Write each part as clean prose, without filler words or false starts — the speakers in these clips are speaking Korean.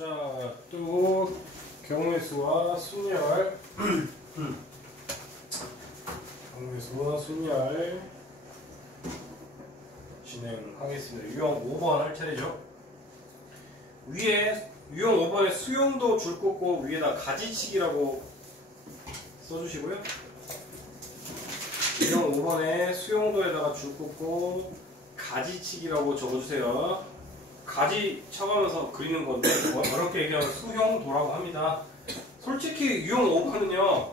자, 또 경우의 수와 순열 경우의 수와 순열 진행하겠습니다. 유형 5번 할 차례죠. 위에 유형 5번에 수용도 줄 꽂고 위에다 가지치기라고 써주시고요. 유형 5번에 수용도에다가 줄 꽂고 가지치기라고 적어주세요. 가지 쳐가면서 그리는 건데 어렵게 얘기하면 수형도라고 합니다. 솔직히 유형 5번은요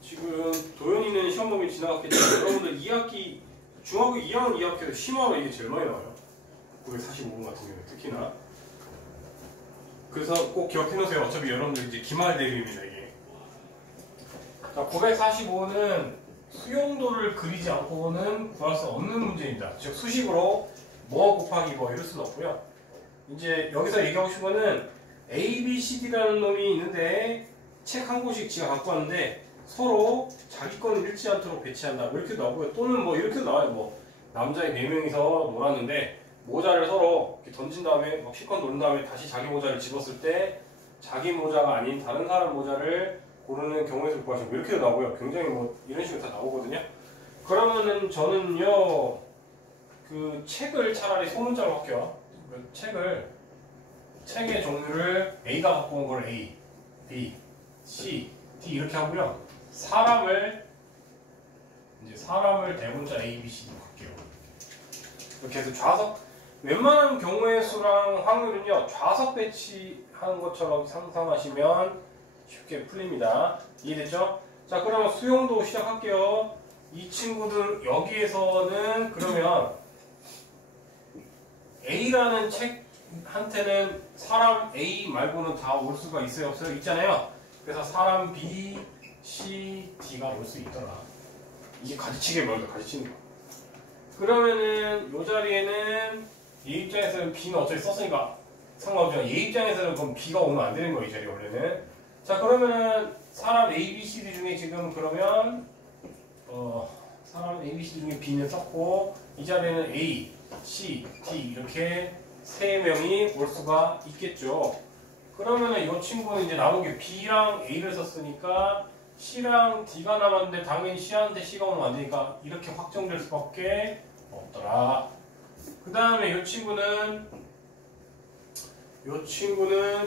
지금 도현이는 시험 범위 지나갔겠지만 여러분들 2학기 중학교 2학년 2학기에서 심화로 이게 제일 많이 나와요. 945분 같은 경우에 특히나. 그래서 꼭 기억해 놓으세요. 어차피 여러분들 이제 기말 대비입니다 이게. 자, 945는 수용도를 그리지 않고는 구할 수 없는 문제입니다. 즉 수식으로 뭐 곱하기 뭐 이럴 수는 없고요. 이제 여기서 얘기하고 싶은 거는 A, B, C, D라는 놈이 있는데 책 한 권씩 지가 갖고 왔는데 서로 자기 건 잃지 않도록 배치한다. 뭐 이렇게 나오고요. 또는 뭐 이렇게 나와요. 뭐 남자애 4명이서 놀았는데 모자를 서로 이렇게 던진 다음에 막 실컷 노린 다음에 다시 자기 모자를 집었을 때 자기 모자가 아닌 다른 사람 모자를 고르는 경우의 수를 구하시고 이렇게도 나오고요. 굉장히 뭐 이런 식으로 다 나오거든요. 그러면은 저는요 그 책을 차라리 소문자로 할게요. 책의 종류를 A가 갖고 온 걸 A, B, C, D 이렇게 하고요. 사람을 대문자 A, B, C로 할게요. 이렇게 해서 좌석 웬만한 경우의 수랑 확률은요 좌석 배치하는 것처럼 상상하시면 쉽게 풀립니다. 이해됐죠? 자, 그러면 수용도 시작할게요. 이 친구들 여기에서는 그러면 A라는 책한테는 사람 A 말고는 다 올 수가 있어요? 없어요? 있잖아요. 그래서 사람 B, C, D가 올 수 있더라. 이게 가지치기의 말이야, 가지치는 거. 그러면은 이 자리에는 얘 입장에서는 B는 어차피 썼으니까 상관없지만 얘 입장에서는 그럼 B가 오면 안 되는 거예요, 이 자리에 원래는. 자, 그러면은 사람 A, B, C, D 중에 지금 그러면 사람 A, B, C, D 중에 B는 썼고 이 자리에는 A, C, D 이렇게 3명이 올 수가 있겠죠. 그러면은 이 친구는 이제 남은 게 B랑 A를 썼으니까 C랑 D가 남았는데 당연히 C한테 C가 오면 안 되니까 이렇게 확정될 수밖에 없더라. 그 다음에 이 친구는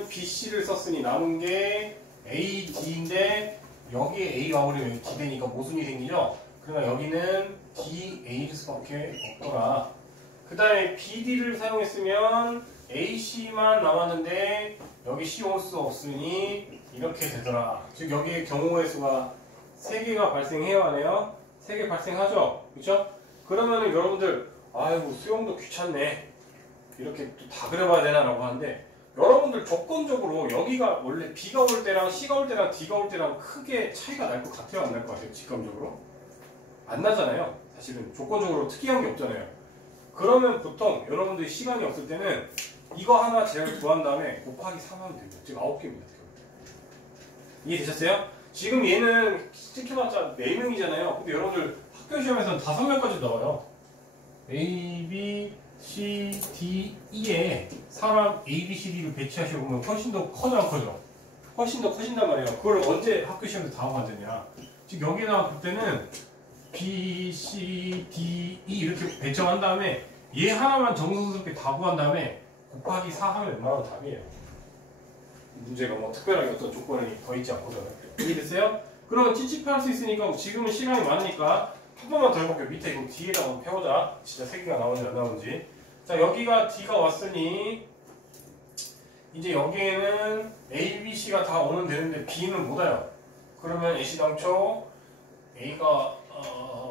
B, C를 썼으니 남은 게 A, D인데 여기에 A가 오려면 D 되니까 모순이 생기죠. 그러니까 여기는 D, A일 수밖에 없더라. 그 다음에 BD를 사용했으면 AC만 남았는데 여기 C 올 수 없으니 이렇게 되더라. 즉 여기에 경우의 수가 3개가 발생해야 하네요. 3개 발생하죠? 그렇죠? 그러면은 여러분들 아이고 수용도 귀찮네 이렇게 또 다 그려봐야 되나 라고 하는데 여러분들 조건적으로 여기가 원래 B가 올 때랑 C가 올 때랑 D가 올 때랑 크게 차이가 날 것 같아요? 안 날 것 같아요? 직감적으로? 안 나잖아요. 사실은 조건적으로 특이한 게 없잖아요. 그러면 보통 여러분들이 시간이 없을 때는 이거 하나 제를 구한 다음에 곱하기 3하면 됩니다. 즉 9개입니다. 이해되셨어요? 지금 얘는 찍혀봤자 4명이잖아요. 근데 여러분들 학교 시험에서는 5명까지 나와요. A, B, C, D, E에 사람 A, B, C, D를 배치하시고 보면 훨씬 더 커져 안 커져? 훨씬 더 커진단 말이에요. 그걸 언제 학교 시험에서 다 하고 앉았냐? 즉 여기나 그때는 B, C, D, E 이렇게 배정한 다음에 얘 하나만 정성스럽게 다 구한 다음에 곱하기 4 하면 웬만하면 답이에요. 문제가 뭐 특별하게 어떤 조건이 더 있지 않거든요. 이해됐어요? 그러면 찝찝할 수 있으니까 지금은 시간이 많으니까 한 번만 더 해볼게요. 밑에 이거 D에다가 한번 펴보자. 진짜 3개가 나오는지 안 나오는지. 자, 여기가 D가 왔으니 이제 여기에는 A, B, C가 다 오면 되는데 B는 못 와요. 그러면 애시당초 A가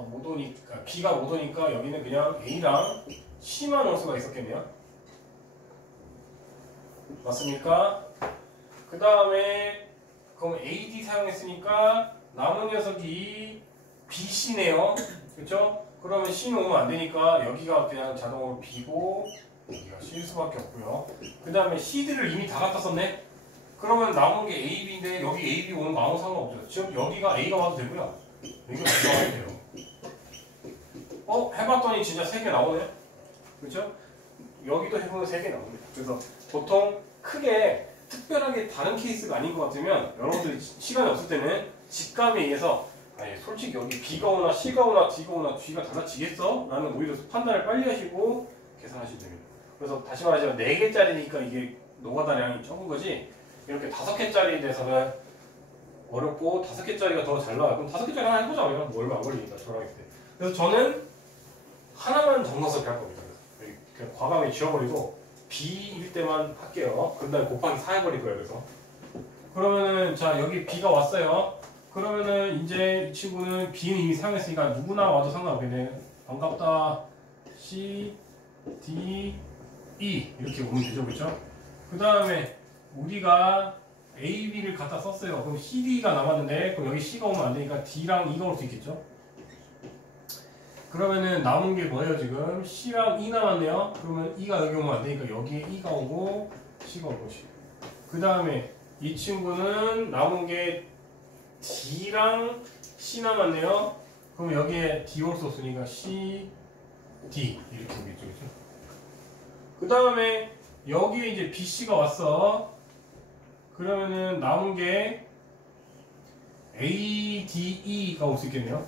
못 오니까 B가 못 오니까 여기는 그냥 A랑 C만 올 수가 있었겠네요. 맞습니까? 그 다음에 그럼 AD 사용했으니까 남은 녀석이 BC네요. 그렇죠? 그러면 C는 오면 안 되니까 여기가 그냥 자동으로 B고 여기가 C일 수밖에 없고요. 그 다음에 CD를 이미 다 갖다 썼네. 그러면 남은 게 AB인데 여기 AB 오는 거 아무 상관없죠. 지금 여기가 A가 와도 되고요. 여기가 B가 와도 돼요. 해봤더니 진짜 3개 나오네. 그렇죠? 여기도 해보면 3개 나옵니다. 그래서 보통 크게 특별하게 다른 케이스가 아닌 것 같으면 여러분들이 시간이 없을 때는 직감에 의해서 아니, 솔직히 여기 B가 오나 C가 오나 D가 오나 G가 달라지겠어? 라는 오히려 판단을 빨리 하시고 계산하시면 됩니다. 그래서 다시 말하자면 4개짜리니까 이게 노가다량이 적은 거지 이렇게 5개짜리에 대해서는 어렵고 5개짜리가 더 잘 나와요. 그럼 5개짜리 하나 해보자. 뭐 얼마 안 걸리니까 저랑 했을 때. 그래서 저는 하나만 적어서 할 겁니다. 그냥 과감히 지워버리고 B일 때만 할게요. 그 다음에 곱하기 4 해버릴 거예요. 그래서 그러면은 자 여기 B가 왔어요. 그러면은 이제 이 친구는 B는 이미 사용했으니까 누구나 와도 상관없겠네. 반갑다 C, D, E 이렇게 오면 되죠. 그렇죠? 그 다음에 우리가 A, B를 갖다 썼어요. 그럼 C, D가 남았는데 그럼 여기 C가 오면 안 되니까 D랑 E가 올 수 있겠죠? 그러면은 남은 게 뭐예요 지금? C랑 E 남았네요. 그러면 E가 여기 오면 안 되니까 여기에 E가 오고 C가 올 것이. 그 다음에 이 친구는 남은 게 D랑 C 남았네요. 그럼 여기에 D 올 수 없으니까 C, D 이렇게 오겠죠, 그렇죠? 그 다음에 여기에 이제 B, C가 왔어. 그러면은 남은 게 A, D, E가 올 수 있겠네요.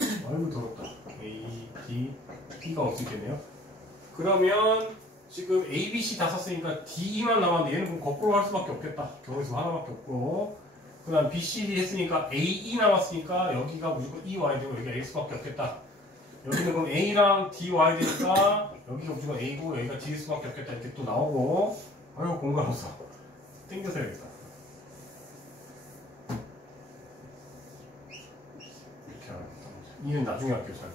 아이고 더럽다. A, D, E가 올 수 있겠네요. 그러면 지금 A, B, C 다 썼으니까 D, E만 남았는데 얘는 그럼 거꾸로 할 수밖에 없겠다. 경우에서 하나밖에 없고 그 다음 B, C, D 했으니까 A, E 남았으니까 여기가 무조건 E 와야 되고 여기가 X밖에 없겠다. 여기는 그럼 A랑 D 와야 되니까 여기가 무조건 A고 여기가 D일 수밖에 없겠다. 이렇게 또 나오고 아이고 공간 없어. 땡겨서 해야겠다. 이렇게 하면 E는 나중에 할게요. 잘.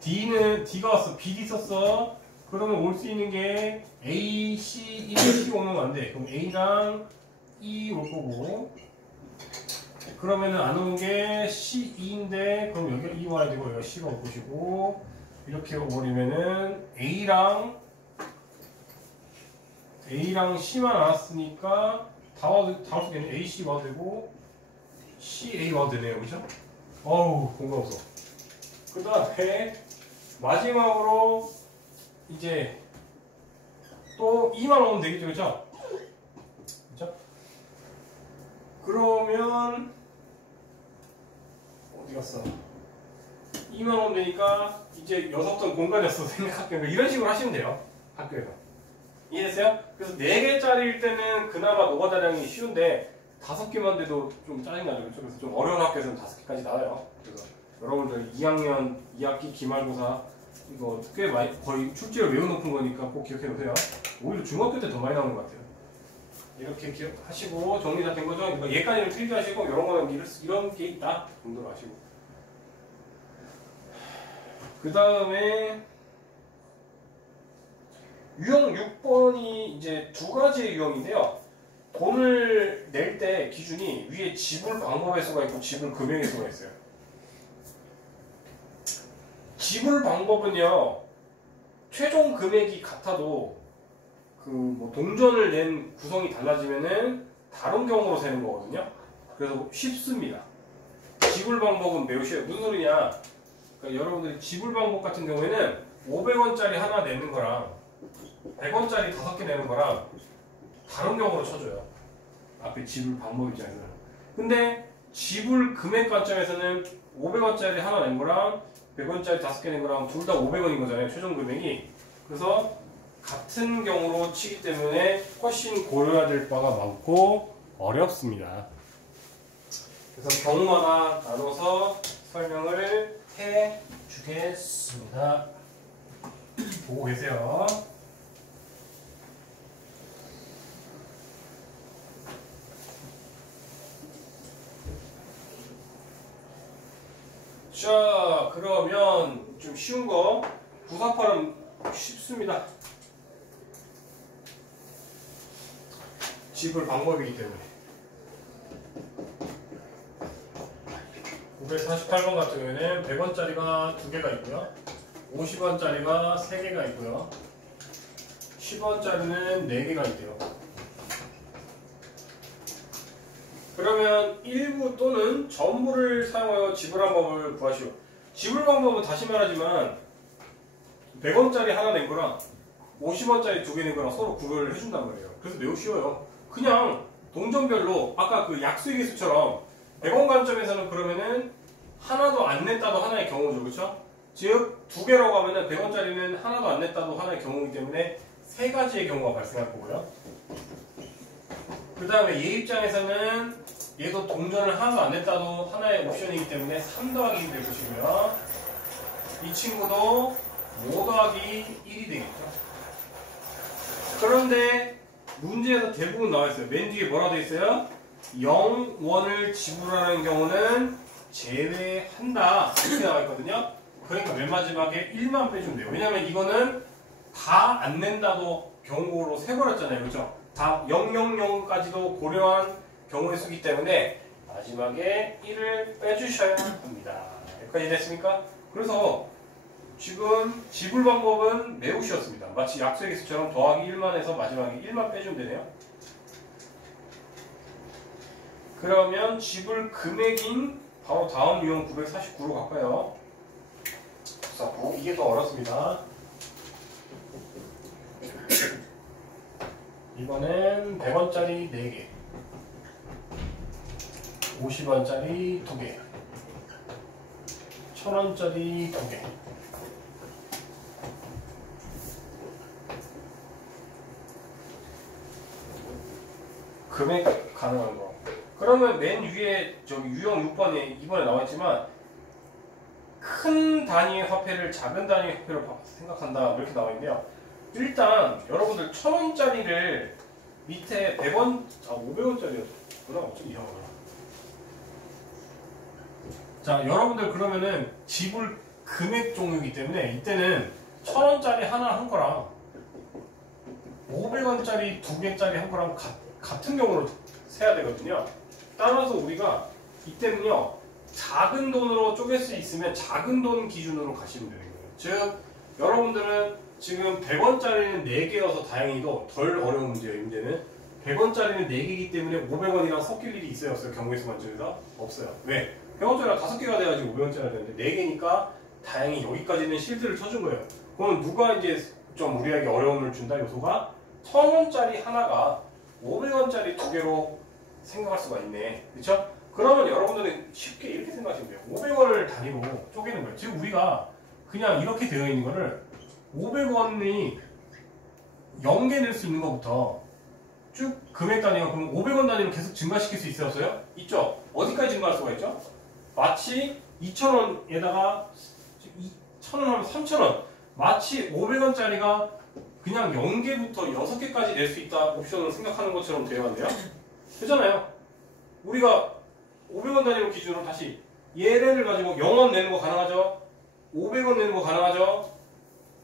D는 D가 왔어. BD 썼어. 그러면 올 수 있는 게 A, C, E, C 오면 안 돼. 그럼 A랑 E 올 거고 그러면은 안 오는 게 C, E인데 그럼 여기가 E 와야 되고 여기가 C가 올 것이고 이렇게 오버리면은 A랑 C만 나왔으니까 다 와도 되겠네. A, C 와도 되고 C, A 와도 되네요. 그죠? 어우 공간 없어. 그 다음에 마지막으로 이제 또 2만 오면 되겠죠. 그죠? 그죠? 그러면 어디 갔어? 2만 오면 되니까 이제 6 ton 공간이 없어 생각할게요. 이런 식으로 하시면 돼요. 학교에서. 이해됐어요? 그래서 4개짜리일 때는 그나마 노가다량이 쉬운데 5개만 돼도 좀 짜증나죠. 그렇죠? 그래서 좀 어려운 학교에서는 5개까지 나와요. 그래서 여러분들 2학년 2학기 기말고사 이거 꽤 많이 거의 출제를 외워놓은 거니까 꼭 기억해 놓으세요. 오히려 중학교 때 더 많이 나오는 것 같아요. 이렇게 기억하시고 정리 다 된 거죠? 그러니까 얘까지는 필기하시고 이런 거는 이런 게 있다 정도로 아시고 그 다음에 유형 6번이 이제 두 가지의 유형인데요. 돈을 낼 때 기준이 위에 지불 방법의 수가 있고 지불 금액의 수가 있어요. 지불 방법은요. 최종 금액이 같아도 그 뭐 동전을 낸 구성이 달라지면은 다른 경우로 세는 거거든요. 그래서 쉽습니다. 지불 방법은 매우 쉬워요. 무슨 소리냐? 그러니까 여러분들이 지불 방법 같은 경우에는 500원짜리 하나 내는 거랑 100원짜리 5개 내는 거랑 다른 경우로 쳐줘요. 앞에 지불 방법 입장에서는. 근데 지불 금액 관점에서는 500원짜리 하나 낸 거랑 100원짜리 5개 낸 거랑 둘 다 500원인 거잖아요. 최종 금액이. 그래서 같은 경우로 치기 때문에 훨씬 고려해야 될 바가 많고 어렵습니다. 그래서 경우마다 나눠서 설명을 해 주겠습니다. 보고 계세요. 자, 그러면 좀 쉬운 거 948은 쉽습니다. 지불 방법이기 때문에 948번 같은 경우에는 100원짜리가 2개가 있고요 50원짜리가 3개가 있고요 10원짜리는 4개가 있대요. 그러면 일부 또는 전부를 사용하여 지불한 방법을 구하시오. 지불 방법은 다시 말하지만 100원짜리 하나 낸 거랑 50원짜리 2개 낸 거랑 서로 구별을 해준단 말이에요. 그래서 매우 쉬워요. 그냥 동전별로 아까 그 약수의 개수처럼 100원 관점에서는 그러면은 하나도 안 냈다도 하나의 경우죠. 그렇죠? 즉 두 개라고 하면은 100원짜리는 하나도 안 냈다도 하나의 경우이기 때문에 세 가지의 경우가 발생할 거고요. 그 다음에 얘 입장에서는 얘도 동전을 하나도 안 냈다도 하나의 옵션이기 때문에 3 더하기 1이 될 것이고요. 이 친구도 5 더하기 1이 되겠죠. 그런데 문제에서 대부분 나와 있어요. 맨 뒤에 뭐라 되어 있어요? 0원을 지불하는 경우는 제외한다. 이렇게 나와 있거든요. 그러니까 맨 마지막에 1만 빼주면 돼요. 왜냐면 이거는 다 안 낸다도 경고로 세버렸잖아요. 그렇죠? 다 000까지도 고려한 경우의 수기 때문에 마지막에 1을 빼주셔야 합니다. 여기까지 됐습니까? 그래서 지금 지불 방법은 매우 쉬웠습니다. 마치 약수의 개수처럼 더하기 1만 해서 마지막에 1만 빼주면 되네요. 그러면 지불 금액인 바로 다음 유형 949로 갈까요? 949. 이게 더 어렵습니다. 이번엔 100원짜리 4개, 50원짜리 2개, 1000원짜리 2개. 금액 가능한 거. 그러면 맨 위에 저기 유형 6번에 이번에 나와있지만 큰 단위의 화폐를 작은 단위의 화폐로 생각한다 이렇게 나와있네요. 일단 여러분들 1000원짜리를 밑에 100원, 500원짜리였구나. 어쩜 이상하구나. 자, 여러분들 그러면은 지불 금액 종류이기 때문에 이때는 1000원짜리 하나 한 거랑 500원짜리 2개짜리 한 거랑 같은 경우로 세야 되거든요. 따라서 우리가 이때는요, 작은 돈으로 쪼갤 수 있으면 작은 돈 기준으로 가시면 되는 거예요. 즉, 여러분들은 지금 100원짜리는 4개여서 다행히도 덜 어려운 문제예요. 문제는 100원짜리는 4개이기 때문에 500원이랑 섞일 일이 있어요? 없어요? 경우의 관점에서? 없어요. 왜? 100원짜리가 5개가 돼야지 500원짜리가 되는데 4개니까 다행히 여기까지는 실드를 쳐준 거예요. 그럼 누가 이제 좀 우리에게 어려움을 준다 요소가 1000원짜리 하나가 500원짜리 2개로 생각할 수가 있네. 그렇죠? 그러면 여러분들은 쉽게 이렇게 생각하시면 돼요. 500원을 단위로 쪼개는 거예요. 지금 우리가 그냥 이렇게 되어 있는 거를 500원이 0개 낼 수 있는 것부터 쭉 금액 단위가 그럼 500원 단위로 계속 증가시킬 수 있어요? 없어요? 있죠? 어디까지 증가할 수가 있죠? 마치 2,000원에다가 1,000원 하면 3,000원 마치 500원짜리가 그냥 0개부터 6개까지 낼 수 있다 옵션을 생각하는 것처럼 되어 왔네요. 되잖아요. 우리가 500원 단위로 기준으로 다시 얘를 가지고 0원 내는 거 가능하죠? 500원 내는 거 가능하죠?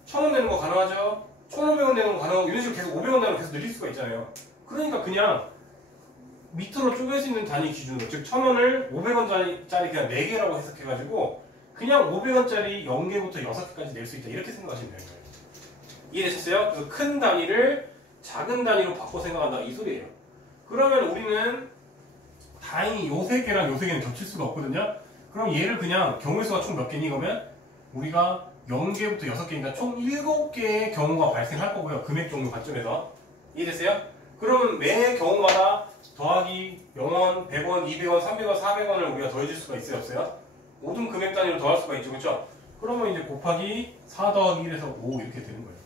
1000원 내는 거 가능하죠? 1500원 내는 거 가능하고 이런 식으로 계속 500원 단위로 계속 늘릴 수가 있잖아요. 그러니까 그냥 밑으로 쪼갤 수 있는 단위 기준으로 즉 1000원을 500원짜리 그냥 4개라고 해석해가지고 그냥 500원짜리 0개부터 6개까지 낼 수 있다 이렇게 생각하시면 되는 거예요. 이해되셨어요? 그래서 큰 단위를 작은 단위로 바꿔 생각한다 이 소리예요. 그러면 우리는 다행히 요 3개랑 요 3개는 겹칠 수가 없거든요. 그럼 얘를 그냥 경우의 수가 총 몇 개니 그러면 우리가 0개부터 6개니까 총 7개의 경우가 발생할 거고요. 금액 종류 관점에서. 이해됐어요? 그러면 매 경우마다 더하기 0원, 100원, 200원, 300원, 400원을 우리가 더해줄 수가 있어요? 없어요? 모든 금액 단위로 더할 수가 있죠. 그렇죠? 그러면 이제 곱하기 4 더하기 1에서 5 이렇게 되는 거예요.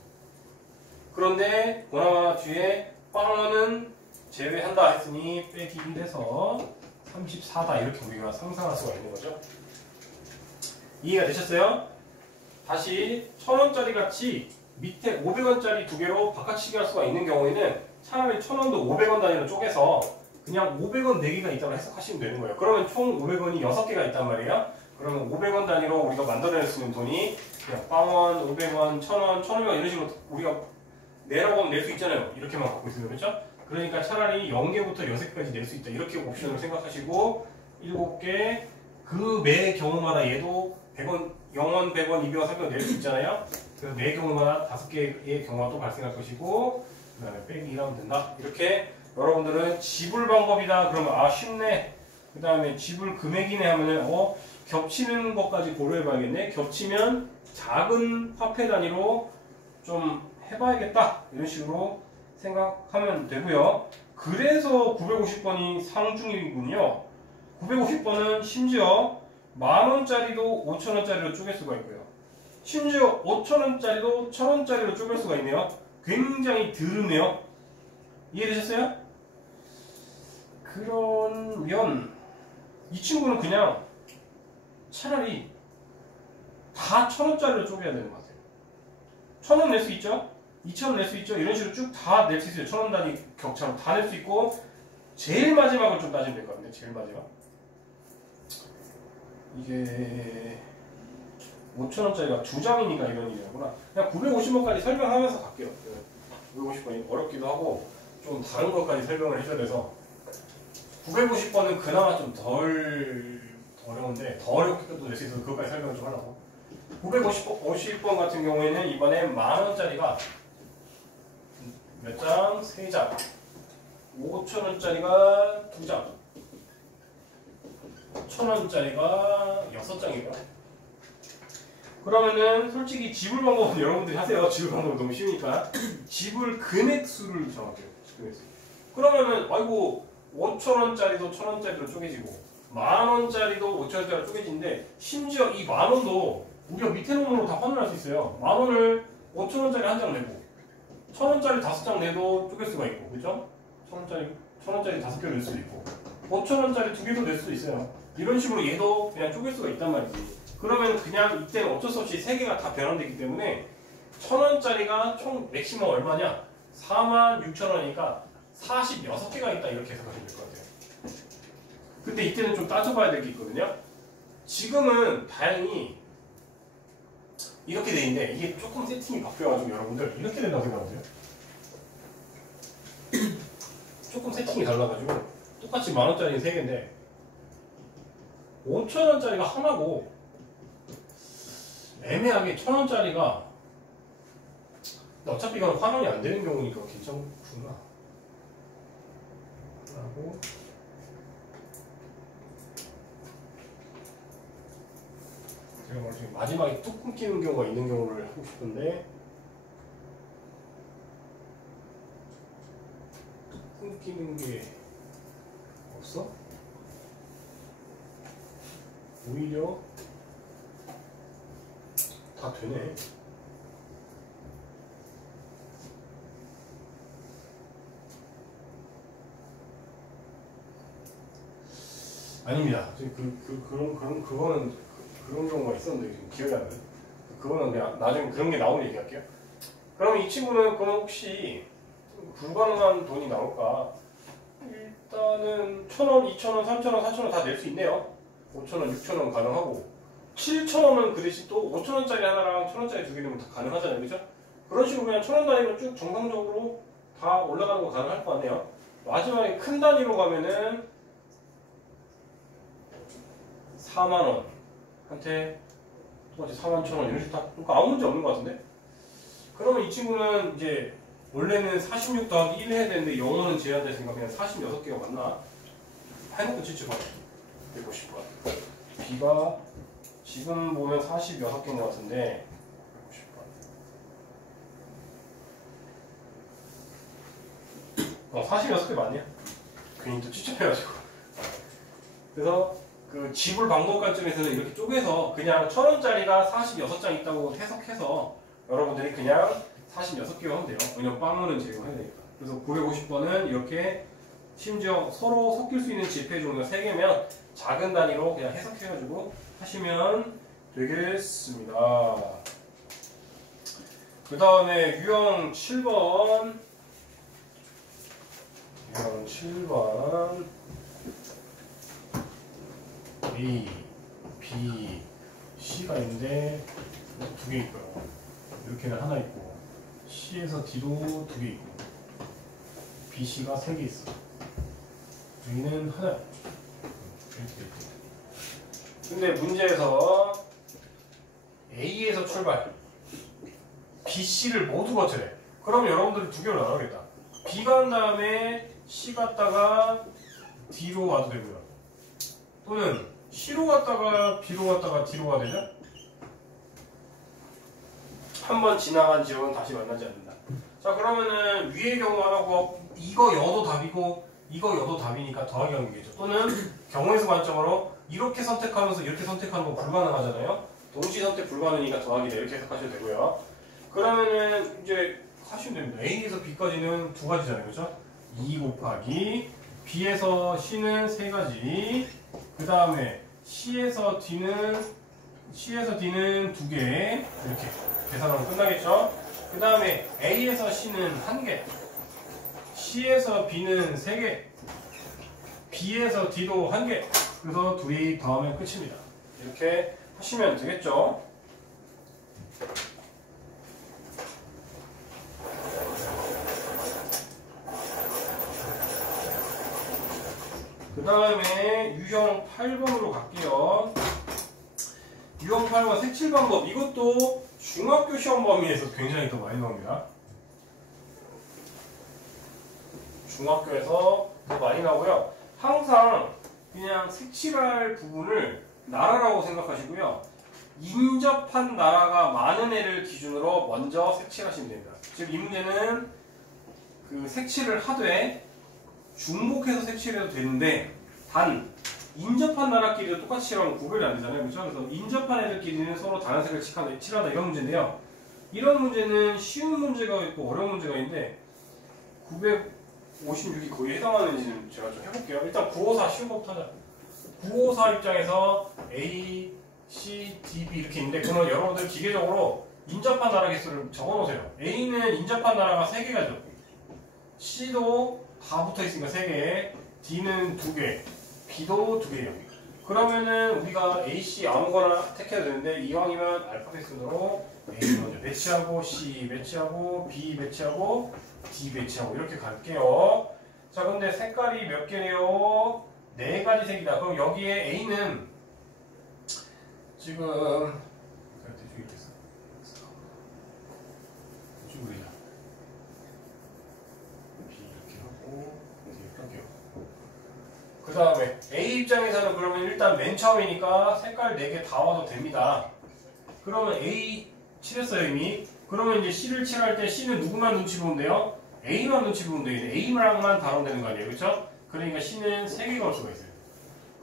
그런데 보나마 뒤에 빵원은 제외한다 했으니 빼기 1에서 34다 이렇게 우리가 상상할 수가 있는 거죠. 이해가 되셨어요? 다시 1000원짜리 같이 밑에 500원짜리 2개로 바꿔치기 할 수가 있는 경우에는 차라리 1000원도 500원 단위로 쪼개서 그냥 500원 4개가 있다고 해석하시면 되는 거예요. 그러면 총 500원이 6개가 있단 말이에요. 그러면 500원 단위로 우리가 만들어낼 수 있는 돈이 그냥 빵원, 500원, 1000원, 1500원 이런 식으로 우리가 내라고 하면 낼 수 있잖아요. 이렇게만 갖고 있으면 그렇죠? 그러니까 차라리 0개부터 6개까지 낼 수 있다. 이렇게 옵션을 생각하시고 7개 그 매 경우마다 얘도 100원, 0원, 100원, 200원, 300원 낼 수 있잖아요. 그래서 매 경우마다 5개의 경우가 또 발생할 것이고 그 다음에 빼기 1하면 된다. 이렇게 여러분들은 지불 방법이다. 그러면 아 쉽네. 그 다음에 지불 금액이네 하면은 겹치는 것까지 고려해 봐야겠네. 겹치면 작은 화폐 단위로 좀 해봐야겠다. 이런 식으로 생각하면 되고요. 그래서 950번이 상중이군요. 950번은 심지어 10,000원짜리도 5,000원짜리로 쪼갤 수가 있고요. 심지어 5,000원짜리도 1,000원짜리로 쪼갤 수가 있네요. 굉장히 드르네요. 이해되셨어요? 그러면 이 친구는 그냥 차라리 다 1,000원짜리로 쪼개야 되는 것 같아요. 1,000원 낼 수 있죠? 2,000원 낼 수 있죠? 이런 식으로 쭉 다 낼 수 있어요. 1,000원 단위 격차로 다 낼 수 있고, 제일 마지막을 좀 따지면 될 것 같은데, 제일 마지막. 이게 5,000원짜리가 2장이니까 이런 일이구나. 그냥 950원까지 설명하면서 갈게요. 950번이 어렵기도 하고 좀 다른 것까지 설명을 해줘야 돼서 950번은 그나마 좀 덜 어려운데 더 어렵게도 낼 수 있어서 그것까지 설명을 좀 하려고. 950번 같은 경우에는 이번에 10,000원짜리가 몇 장? 3장. 5,000원짜리가 2장. 1,000원짜리가 6장이고요. 그러면은 솔직히 지불 방법은 여러분들이 하세요. 지불 방법은 너무 쉬우니까. 지불 금액수를 정할게요. 금액수. 그러면은 아이고 5,000원짜리도 1,000원짜리로 쪼개지고 10,000원짜리도 5,000원짜리로 쪼개지는데 심지어 이 10,000원도 우리가 밑에 놈으로 다 환원할 수 있어요. 10,000원을 5,000원짜리 한 장 내고 1,000원짜리 5장 내도 쪼갤 수가 있고, 그죠? 1,000원짜리 5개 낼 수도 있고 5,000원짜리 2개도 낼 수도 있어요. 이런 식으로 얘도 그냥 쪼갤 수가 있단 말이지. 그러면 그냥 이때는 어쩔 수 없이 3개가 다 변환되기 때문에 1,000원짜리가 총 맥시멈 얼마냐? 46,000원이니까 46개가 있다, 이렇게 해석하시면 될 것 같아요. 근데 이때는 좀 따져봐야 될 게 있거든요. 지금은 다행히 이렇게 돼 있는데 이게 조금 세팅이 바뀌어가지고 여러분들 이렇게 된다고 생각하세요? 조금 세팅이 달라가지고 똑같이 10,000원짜리는 3개인데 5,000원짜리가 하나고 애매하게 1,000원짜리가 어차피 이건 환원이 안 되는 경우니까 괜찮구나 하고, 제가 말하자면 마지막에 뚝 끊기는 경우가 있는 경우를 하고 싶은데 뚝 끊기는 게 없어? 오히려 다 되네. 아닙니다. 그런 경우가 있었는데 지금 기억이 안 나요. 그거는 그냥 나중에 그런 게 나오면 얘기할게요. 그럼 이 친구는 그럼 혹시 불가능한 돈이 나올까? 일단은 1,000원, 2,000원, 3,000원, 4,000원 다 낼 수 있네요. 5,000원, 6,000원 가능하고 7,000원은 그 대신 또 5,000원짜리 하나랑 1,000원짜리 2개 되면 다 가능하잖아요. 그죠? 그런 식으로 그냥 1,000원 단위로 쭉 정상적으로 다 올라가는 거 가능할 것 같네요. 마지막에 큰 단위로 가면은 4만원 한테 똑같이 41,000원 이런 식으로 다 그러니까 아무 문제 없는 것 같은데? 그러면 이 친구는 이제 원래는 46 더하기 1 해야 되는데 영어는 제한됐으니까 그냥 46개가 맞나? 해놓고 칠쳐봐. 150번. B가 지금 보면 46개인 것 같은데 150번. 46개 맞냐? 괜히 또 추천해가지고. 그래서 그 지불 방법 관점에서는 이렇게 쪼개서 그냥 1,000원짜리가 46장 있다고 해석해서 여러분들이 그냥 46개로 하면 돼요. 왜냐면 빵원은 제거해야 되니까. 그래서 950번은 이렇게 심지어 서로 섞일 수 있는 지폐 종류가 3개면 작은 단위로 그냥 해석해가지고 하시면 되겠습니다. 그 다음에 유형 7번. 유형 7번. A, B, C가 있는데 2개 있고요. 이렇게는 하나 있고 C에서 D도 2개 있고 B, C가 3개 있어. 여기는 하나. 이렇게 돼 있고. 근데 문제에서 A에서 출발 B, C를 모두 거쳐래. 그럼 여러분들이 2개로 나누겠다. B 간 다음에 C 갔다가 D로 와도 되고요. 또는 C로 갔다가 B로 갔다가 D로 가야 되죠? 한번 지나간 지역은 다시 만나지 않는다. 자, 그러면은 위의 경우 하나 이거 여도 답이고 이거 여도 답이니까 더하기 하는 게죠. 또는 경우에서 관점으로 이렇게 선택하면서 이렇게 선택하는 거 불가능하잖아요. 동시 선택 불가능이니까 더하기다 이렇게 해석하셔도 되고요. 그러면은 이제 하시면 됩니다. A에서 B까지는 두 가지잖아요, 그렇죠? 2 곱하기 B에서 C는 세 가지. 그 다음에 C에서 D는 두 개. 이렇게 계산하면 끝나겠죠? 그 다음에 A에서 C는 한 개. C에서 B는 세 개. B에서 D도 한 개. 그래서 둘이 더하면 끝입니다. 이렇게 하시면 되겠죠? 그 다음에 유형 8번으로 갈게요. 유형 8번 색칠 방법. 이것도 중학교 시험 범위에서 굉장히 더 많이 나옵니다. 중학교에서 더 많이 나오고요. 항상 그냥 색칠할 부분을 나라라고 생각하시고요. 인접한 나라가 많은 애를 기준으로 먼저 색칠하시면 됩니다. 즉 이 문제는 그 색칠을 하되 중복해서 색칠해도 되는데 단 인접한 나라끼리도 똑같이 칠하면 구별이 안 되잖아요. 그렇죠? 그래서 인접한 애들끼리는 서로 다른 색을 칠한다 이런 문제인데요. 이런 문제는 쉬운 문제가 있고 어려운 문제가 있는데 956이 거의 해당하는지는 제가 좀 해볼게요. 일단 954 쉬운 것부터 하자. 954 입장에서 A, C, D, B 이렇게 있는데 그러면 여러분들 기계적으로 인접한 나라 개수를 적어놓으세요. A는 인접한 나라가 3개가죠. C도 다 붙어있으니까 3개, D는 2개, B도 2개예요. 그러면은 우리가 A, C 아무거나 택해도 되는데 이왕이면 알파벳 순으로 A 먼저 매치하고 C 매치하고 B 매치하고 D 매치하고 이렇게 갈게요. 자, 근데 색깔이 몇 개래요? 4가지 색이다. 그럼 여기에 A는 지금 대충 있겠어. 대충 그리자. B 이렇게 하고 D 이렇게 할게요. 그 다음에 A 입장에서는 그러면 일단 맨 처음이니까 색깔 4개 다 와도 됩니다. 그러면 A 칠했어요 이미. 그러면 이제 C를 칠할 때 C는 누구만 눈치 보면 돼요? A만 눈치 보면 돼요. A랑만 다루면 되는 거 아니에요, 그렇죠? 그러니까 C는 3개가 올 수가 있어요.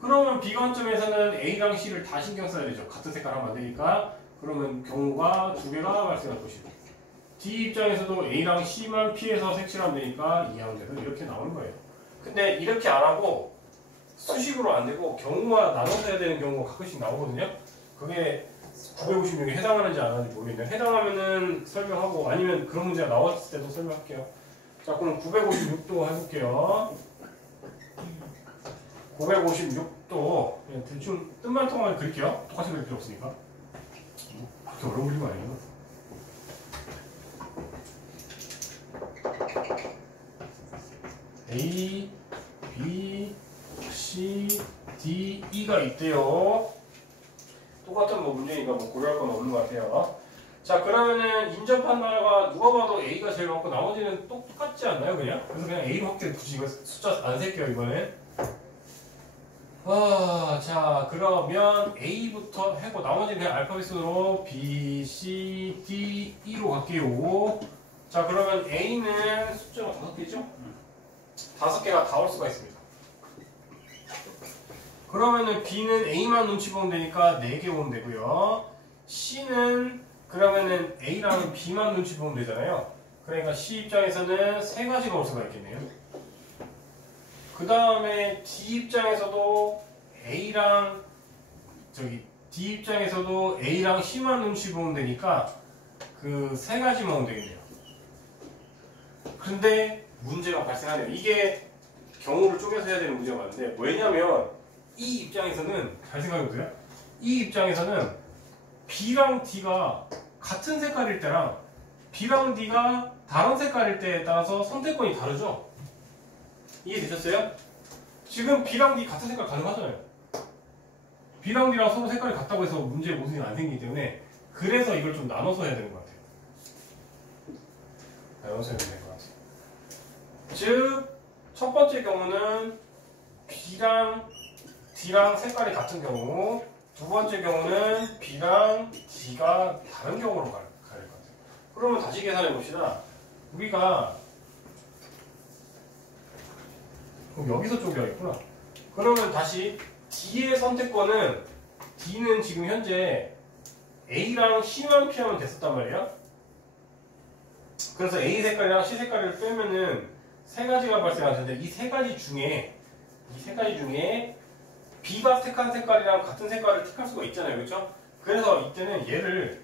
그러면 B 관점에서는 A랑 C를 다 신경 써야 되죠. 같은 색깔 하면 안 되니까. 그러면 경우가 2개가 발생할 것이고. D 입장에서도 A랑 C만 피해서 색칠하면 되니까 이해하면 돼서 이렇게 나오는 거예요. 근데 이렇게 안 하고 수식으로 안 되고 경우와 나눠서 해야 되는 경우가 가끔씩 나오거든요. 그게 956에 해당하는지 안 하는지 모르겠네요. 해당하면은 설명하고 아니면 그런 문제가 나왔을 때도 설명할게요. 자, 그럼 956도 해볼게요. 956도 그냥 대충 뜻만 통하게 그릴게요. 똑같이 그릴 필요 없으니까. 그렇게 어려운 그림 아니에요. A, B, C, D, E가 있대요. 똑같은 뭐 문제니까 뭐 고려할 건 없는 것 같아요. 자, 그러면은 인접한 나라가 누가 봐도 A가 제일 많고 나머지는 똑같지 않나요, 그냥? 그래서 그냥 A로 확대 굳이 이거 숫자 안 셀게요, 이번엔. 자, 그러면 A부터 하고 나머지는 그냥 알파벳으로 B, C, D, E로 갈게요. 자, 그러면 A는 숫자가 5개죠? 5개가 다 올 수가 있습니다. 그러면은 B는 A만 눈치 보면 되니까 4개 오면 되고요. C는 그러면은 A랑 B만 눈치 보면 되잖아요. 그러니까 C 입장에서는 3가지가 올 수가 있겠네요. 그 다음에 D 입장에서도 D 입장에서도 A랑 C만 눈치 보면 되니까 그 3가지만 오면 되겠네요. 근데 문제가 발생하네요. 이게 경우를 쪼개서 해야 되는 문제가 많은데 왜냐면 이 입장에서는 잘 생각해보세요. 이 입장에서는 B랑 D가 같은 색깔일 때랑 B랑 D가 다른 색깔일 때에 따라서 선택권이 다르죠? 이해되셨어요? 지금 B랑 D 같은 색깔 가능하잖아요. B랑 D랑 서로 색깔이 같다고 해서 문제에 무슨 일이 안 생기기 때문에 그래서 이걸 좀 나눠서 해야 되는 것 같아요. 나눠서 해야 되는 것 같아요. 즉, 첫 번째 경우는 B랑 D랑 색깔이 같은 경우, 두 번째 경우는 B랑 D가 다른 경우로 갈 것 같아요. 그러면 다시 계산해 봅시다. 우리가 그럼 여기서 쪼개야겠구나. 그러면 다시 D의 선택권은 D는 지금 현재 A랑 C만 피하면 됐었단 말이야. 그래서 A 색깔이랑 C 색깔을 빼면은 세 가지가 발생할 텐데 이 세 가지 중에 B가 택한 색깔이랑 같은 색깔을 택할 수가 있잖아요. 그렇죠? 그래서 이때는 얘를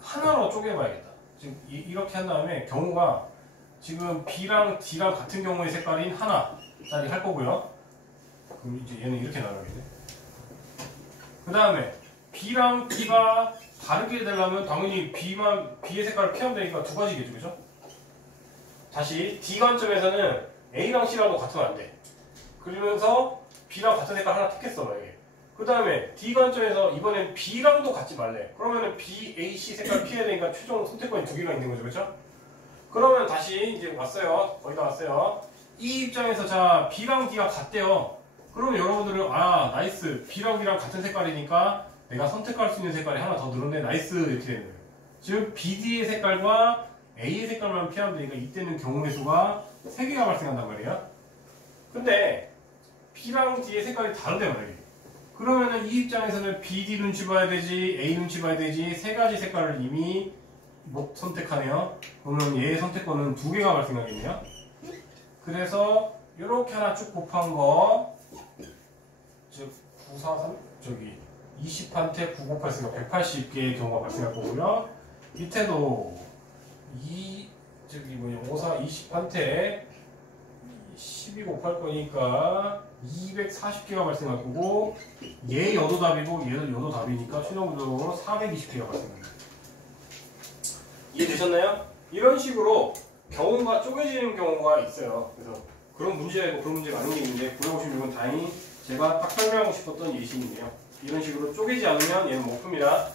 하나로 쪼개봐야겠다. 지금 이렇게 한 다음에 경우가 지금 B랑 D랑 같은 경우의 색깔인 하나짜리 할 거고요. 그럼 이제 얘는 이렇게 나가겠네. 그 다음에 B랑 D가 다르게 되려면 당연히 B의 색깔을 피하면 되니까 두 가지겠죠. 그죠? 다시 D 관점에서는 A랑 C랑도 같으면 안 돼. 그러면서 B랑 같은 색깔 하나 택했어, 만약에. 그 다음에 D 관점에서 이번엔 B랑도 같지 말래. 그러면은 B, A, C 색깔 피해야 되니까 최종 선택권이 두 개가 있는 거죠. 그죠? 그러면 다시 이제 왔어요. 거의 다 왔어요. 이 입장에서 자, B랑 D가 같대요. 그러면 여러분들은 아, 나이스. B랑 D랑 같은 색깔이니까 내가 선택할 수 있는 색깔이 하나 더 늘었네. 나이스. 이렇게 되는 거예요. 즉, BD의 색깔과 A의 색깔만 피하면 되니까 이때는 경우의 수가 3개가 발생한단 말이야. 근데 B랑 D의 색깔이 다른데 말이야. 그러면은 이 입장에서는 BD 눈치 봐야 되지, A 눈치 봐야 되지, 세 가지 색깔을 이미 못 선택하네요. 그러면 얘의 선택권은 2개가 발생하겠네요. 그래서 이렇게 하나 쭉 곱한 거, 즉 943, 저기 20한테 9 곱했으니까 180개의 경우가 발생할 거고요. 밑에도 저기 54, 20한테 12 곱할 거니까 240개가 발생할 거고, 얘 여도 답이고 얘는 여도 답이니까 최종적으로 420개가 발생합니다. 이해되셨나요? 이런 식으로 경우가 쪼개지는 경우가 있어요. 그래서 그런 문제가 있고 그런 문제가 아닌 게 있는데, 구해보시면 이건 다행히 제가 딱 설명하고 싶었던 예시이네요. 이런 식으로 쪼개지 않으면 얘는 못 풉니다.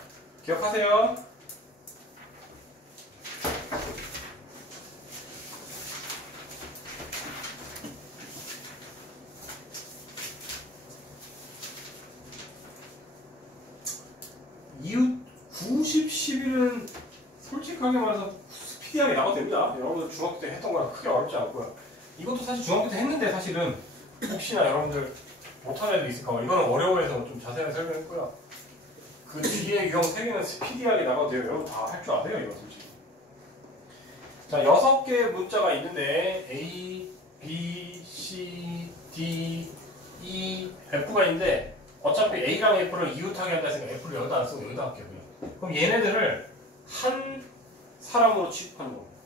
기억하세요. 이웃 90, 11은 솔직하게 말해서 스피디하게 나와도 됩니다. 여러분들 중학교 때 했던 거랑 크게 어렵지 않고요. 이것도 사실 중학교 때 했는데 사실은 혹시나 여러분들 못하는 애도 있을까 봐 이거는 어려워해서 좀 자세하게 설명했고요. 그 뒤에 유형 3개는 스피디하게 나가도 돼요. 여러분 다 할 줄 아세요, 이거 솔직히. 자, 6개의 문자가 있는데 A, B, C, D, E, F가 있는데 어차피 A랑 F를 이웃하게 한다 했으니까 F를 여기다 안 쓰고 여기다 할게요. 그럼 얘네들을 한 사람으로 취급하는 겁니다.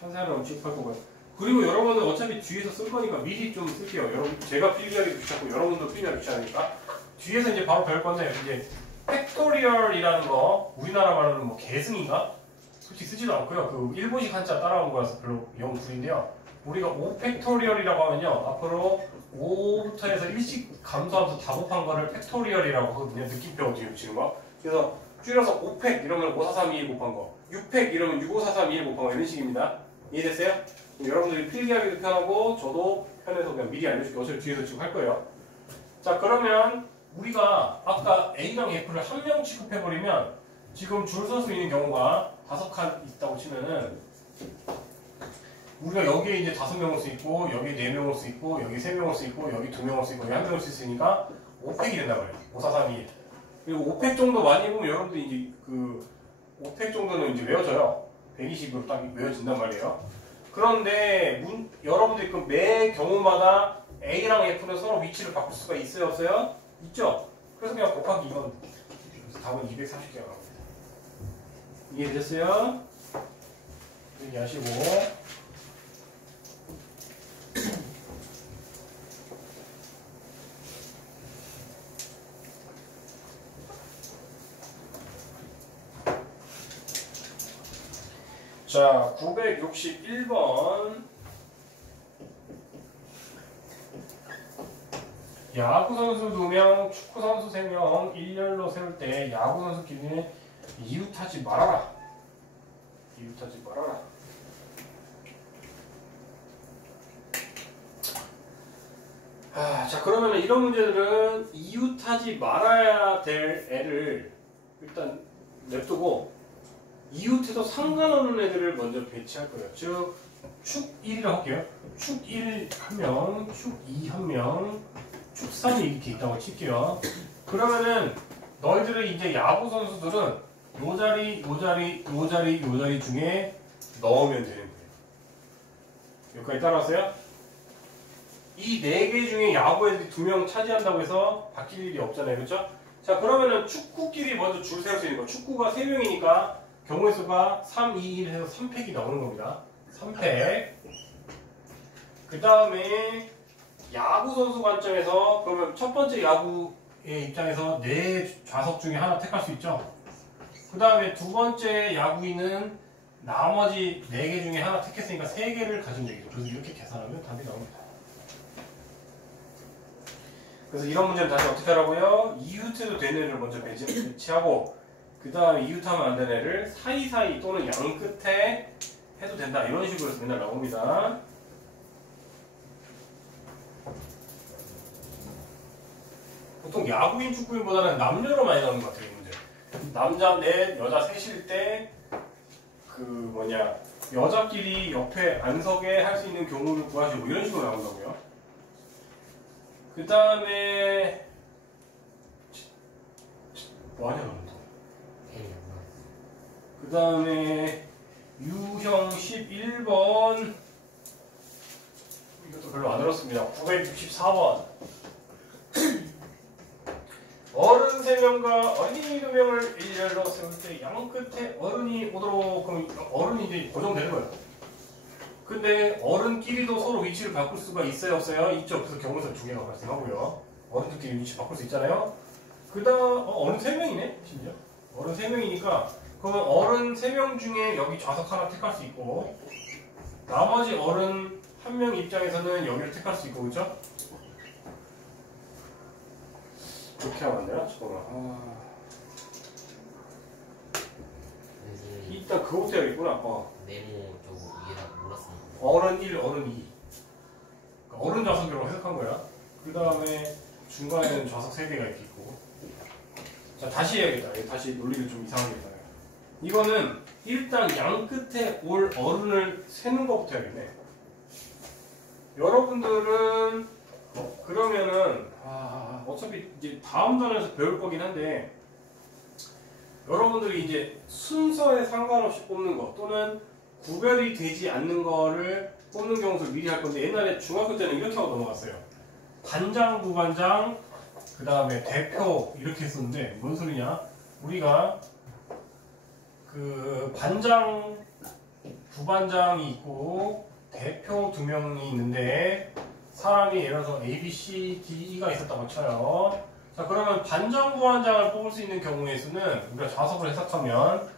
한 사람으로 취급할 거고요. 그리고 여러분은 어차피 뒤에서 쓸 거니까 미리 좀 쓸게요. 여러분, 제가 필기하기 귀찮고 여러분도 필기하기 귀찮으니까 뒤에서 이제 바로 배울 건데, 이제 팩토리얼이라는 거, 우리나라 말로는 뭐 계승인가? 솔직히 쓰지도 않고요. 그 일본식 한자 따라온 거라서 별로 영 구린데요. 우리가 5팩토리얼이라고 하면요, 앞으로 5부터 해서 일씩 감소하면서 다 곱한 거를 팩토리얼이라고 하거든요. 느낌표 어떻게 붙이는 거. 그래서 줄여서 5팩 이러면 5432 곱한 거, 6팩 이러면 65431 곱한 거, 이런 식입니다. 이해됐어요? 여러분들이 필기하기도 편하고 저도 편해서 그냥 미리 알려줄게요. 어차피 뒤에서 지금 할 거예요. 자, 그러면 우리가 아까 A랑 F를 한 명 취급해버리면 지금 줄 설 수 있는 경우가 5칸 있다고 치면은 우리가 여기에 이제 5명 올 수 있고, 여기 4명 올 수 있고, 여기 3명 올 수 있고, 여기 2명 올 수 있고, 여기 1명 올 수 있으니까 5팩이 된단 말이에요. 5432. 그리고 5팩 정도 많이 보면 여러분들이 이제 그 5팩 정도는 이제 외워져요. 120으로 딱 외워진단 말이에요. 그런데 여러분들이 그 매 경우마다 A랑 F는 서로 위치를 바꿀 수가 있어요, 없어요? 있죠? 그래서 그냥 곱하기 2번. 답은 240개가 나옵니다. 이해되셨어요? 얘기하시고. 자, 961번. 야구선수 2명, 축구선수 3명 일렬로 세울 때 야구선수끼리는 이웃하지 말아라. 이웃하지 말아라. 자, 그러면 이런 문제들은 이웃하지 말아야 될 애를 일단 냅두고 이웃해도 상관없는 애들을 먼저 배치할 거예요. 즉 축 1이라고 할게요. 축 1 1명, 축 2 1명, 축 3이 이렇게 있다고 칠게요. 그러면은 너희들의 이제 야구 선수들은 요 자리, 요 자리, 요 자리, 요 자리 중에 넣으면 되는 거예요. 여기까지 따라왔어요? 이 4개 중에 야구 애들이 2명 차지한다고 해서 바뀔 일이 없잖아요. 그렇죠? 자, 그러면은 축구끼리 먼저 줄 세울 수 있는 거. 축구가 3명이니까 경우의 수가 3, 2, 1 해서 3팩이 나오는 겁니다. 3팩. 그 다음에 야구 선수 관점에서 그러면 첫 번째 야구의 입장에서 4 좌석 중에 하나 택할 수 있죠. 그 다음에 두 번째 야구인은 나머지 4개 중에 하나 택했으니까 3개를 가진 얘기죠. 그래서 이렇게 계산하면 답이 나옵니다. 그래서 이런 문제는 다시 어떻게 하라고요? 이웃해도 되는 애를 먼저 배치하고 그 다음에 이웃하면 안 되는 애를 사이사이 또는 양 끝에 해도 된다. 이런 식으로 해서 맨날 나옵니다. 보통 야구인 축구인보다는 남녀로 많이 나오는 것 같아요. 이 문제. 남자 넷, 여자 셋일 때 여자끼리 옆에 안석에 할 수 있는 경우를 구하시고 이런 식으로 나온다고요. 그 다음에 뭐하냐 너는 또. 그 다음에 유형 11번 이것도 별로 안 어렵습니다. 964번 어른 3명과 어린이 2명을 일렬로 세울 때 양 끝에 어른이 오도록 그럼 어른이 이제 고정되는 거예요. 근데 어른끼리도 서로 위치를 바꿀 수가 있어요 없어요? 있죠. 그래서 경우에서 2개가 발생하고요. 어른들끼리 위치 바꿀 수 있잖아요. 그 다음 어른 3명이네 심지어. 어른 3명이니까 그러면 어른 3명 중에 여기 좌석 하나 택할 수 있고 나머지 어른 1명 입장에서는 여기를 택할 수 있고 그렇죠? 그렇게 하면 안 되나? 잠깐만. 일단 그거부터 해야겠구나. 네모 저거 이해가 몰랐습니다. 어른 1, 어른 2. 그러니까 어른 좌석으로 해석한 거야. 그 다음에 중간에는 좌석 3개가 이렇게 있고. 자, 다시 해야겠다. 다시 논리를 좀 이상하게 해봐요. 이거는 일단 양 끝에 올 어른을 세는 것부터 해야겠네. 여러분들은 그러면은 어차피 이제 다음 단에서 배울 거긴 한데 여러분들이 이제 순서에 상관없이 뽑는 거 또는 구별이 되지 않는 거를 뽑는 경우를 미리 할 건데 옛날에 중학교 때는 이렇게 하고 넘어갔어요. 반장, 부반장, 그 다음에 대표 이렇게 했었는데 뭔 소리냐? 우리가 그 반장, 부반장이 있고 대표 2명이 있는데 사람이 예를 들어서 A, B, C, D, E가 있었다고 쳐요. 자, 그러면 반장, 부반장을 뽑을 수 있는 경우의 수는 우리가 좌석을 해석하면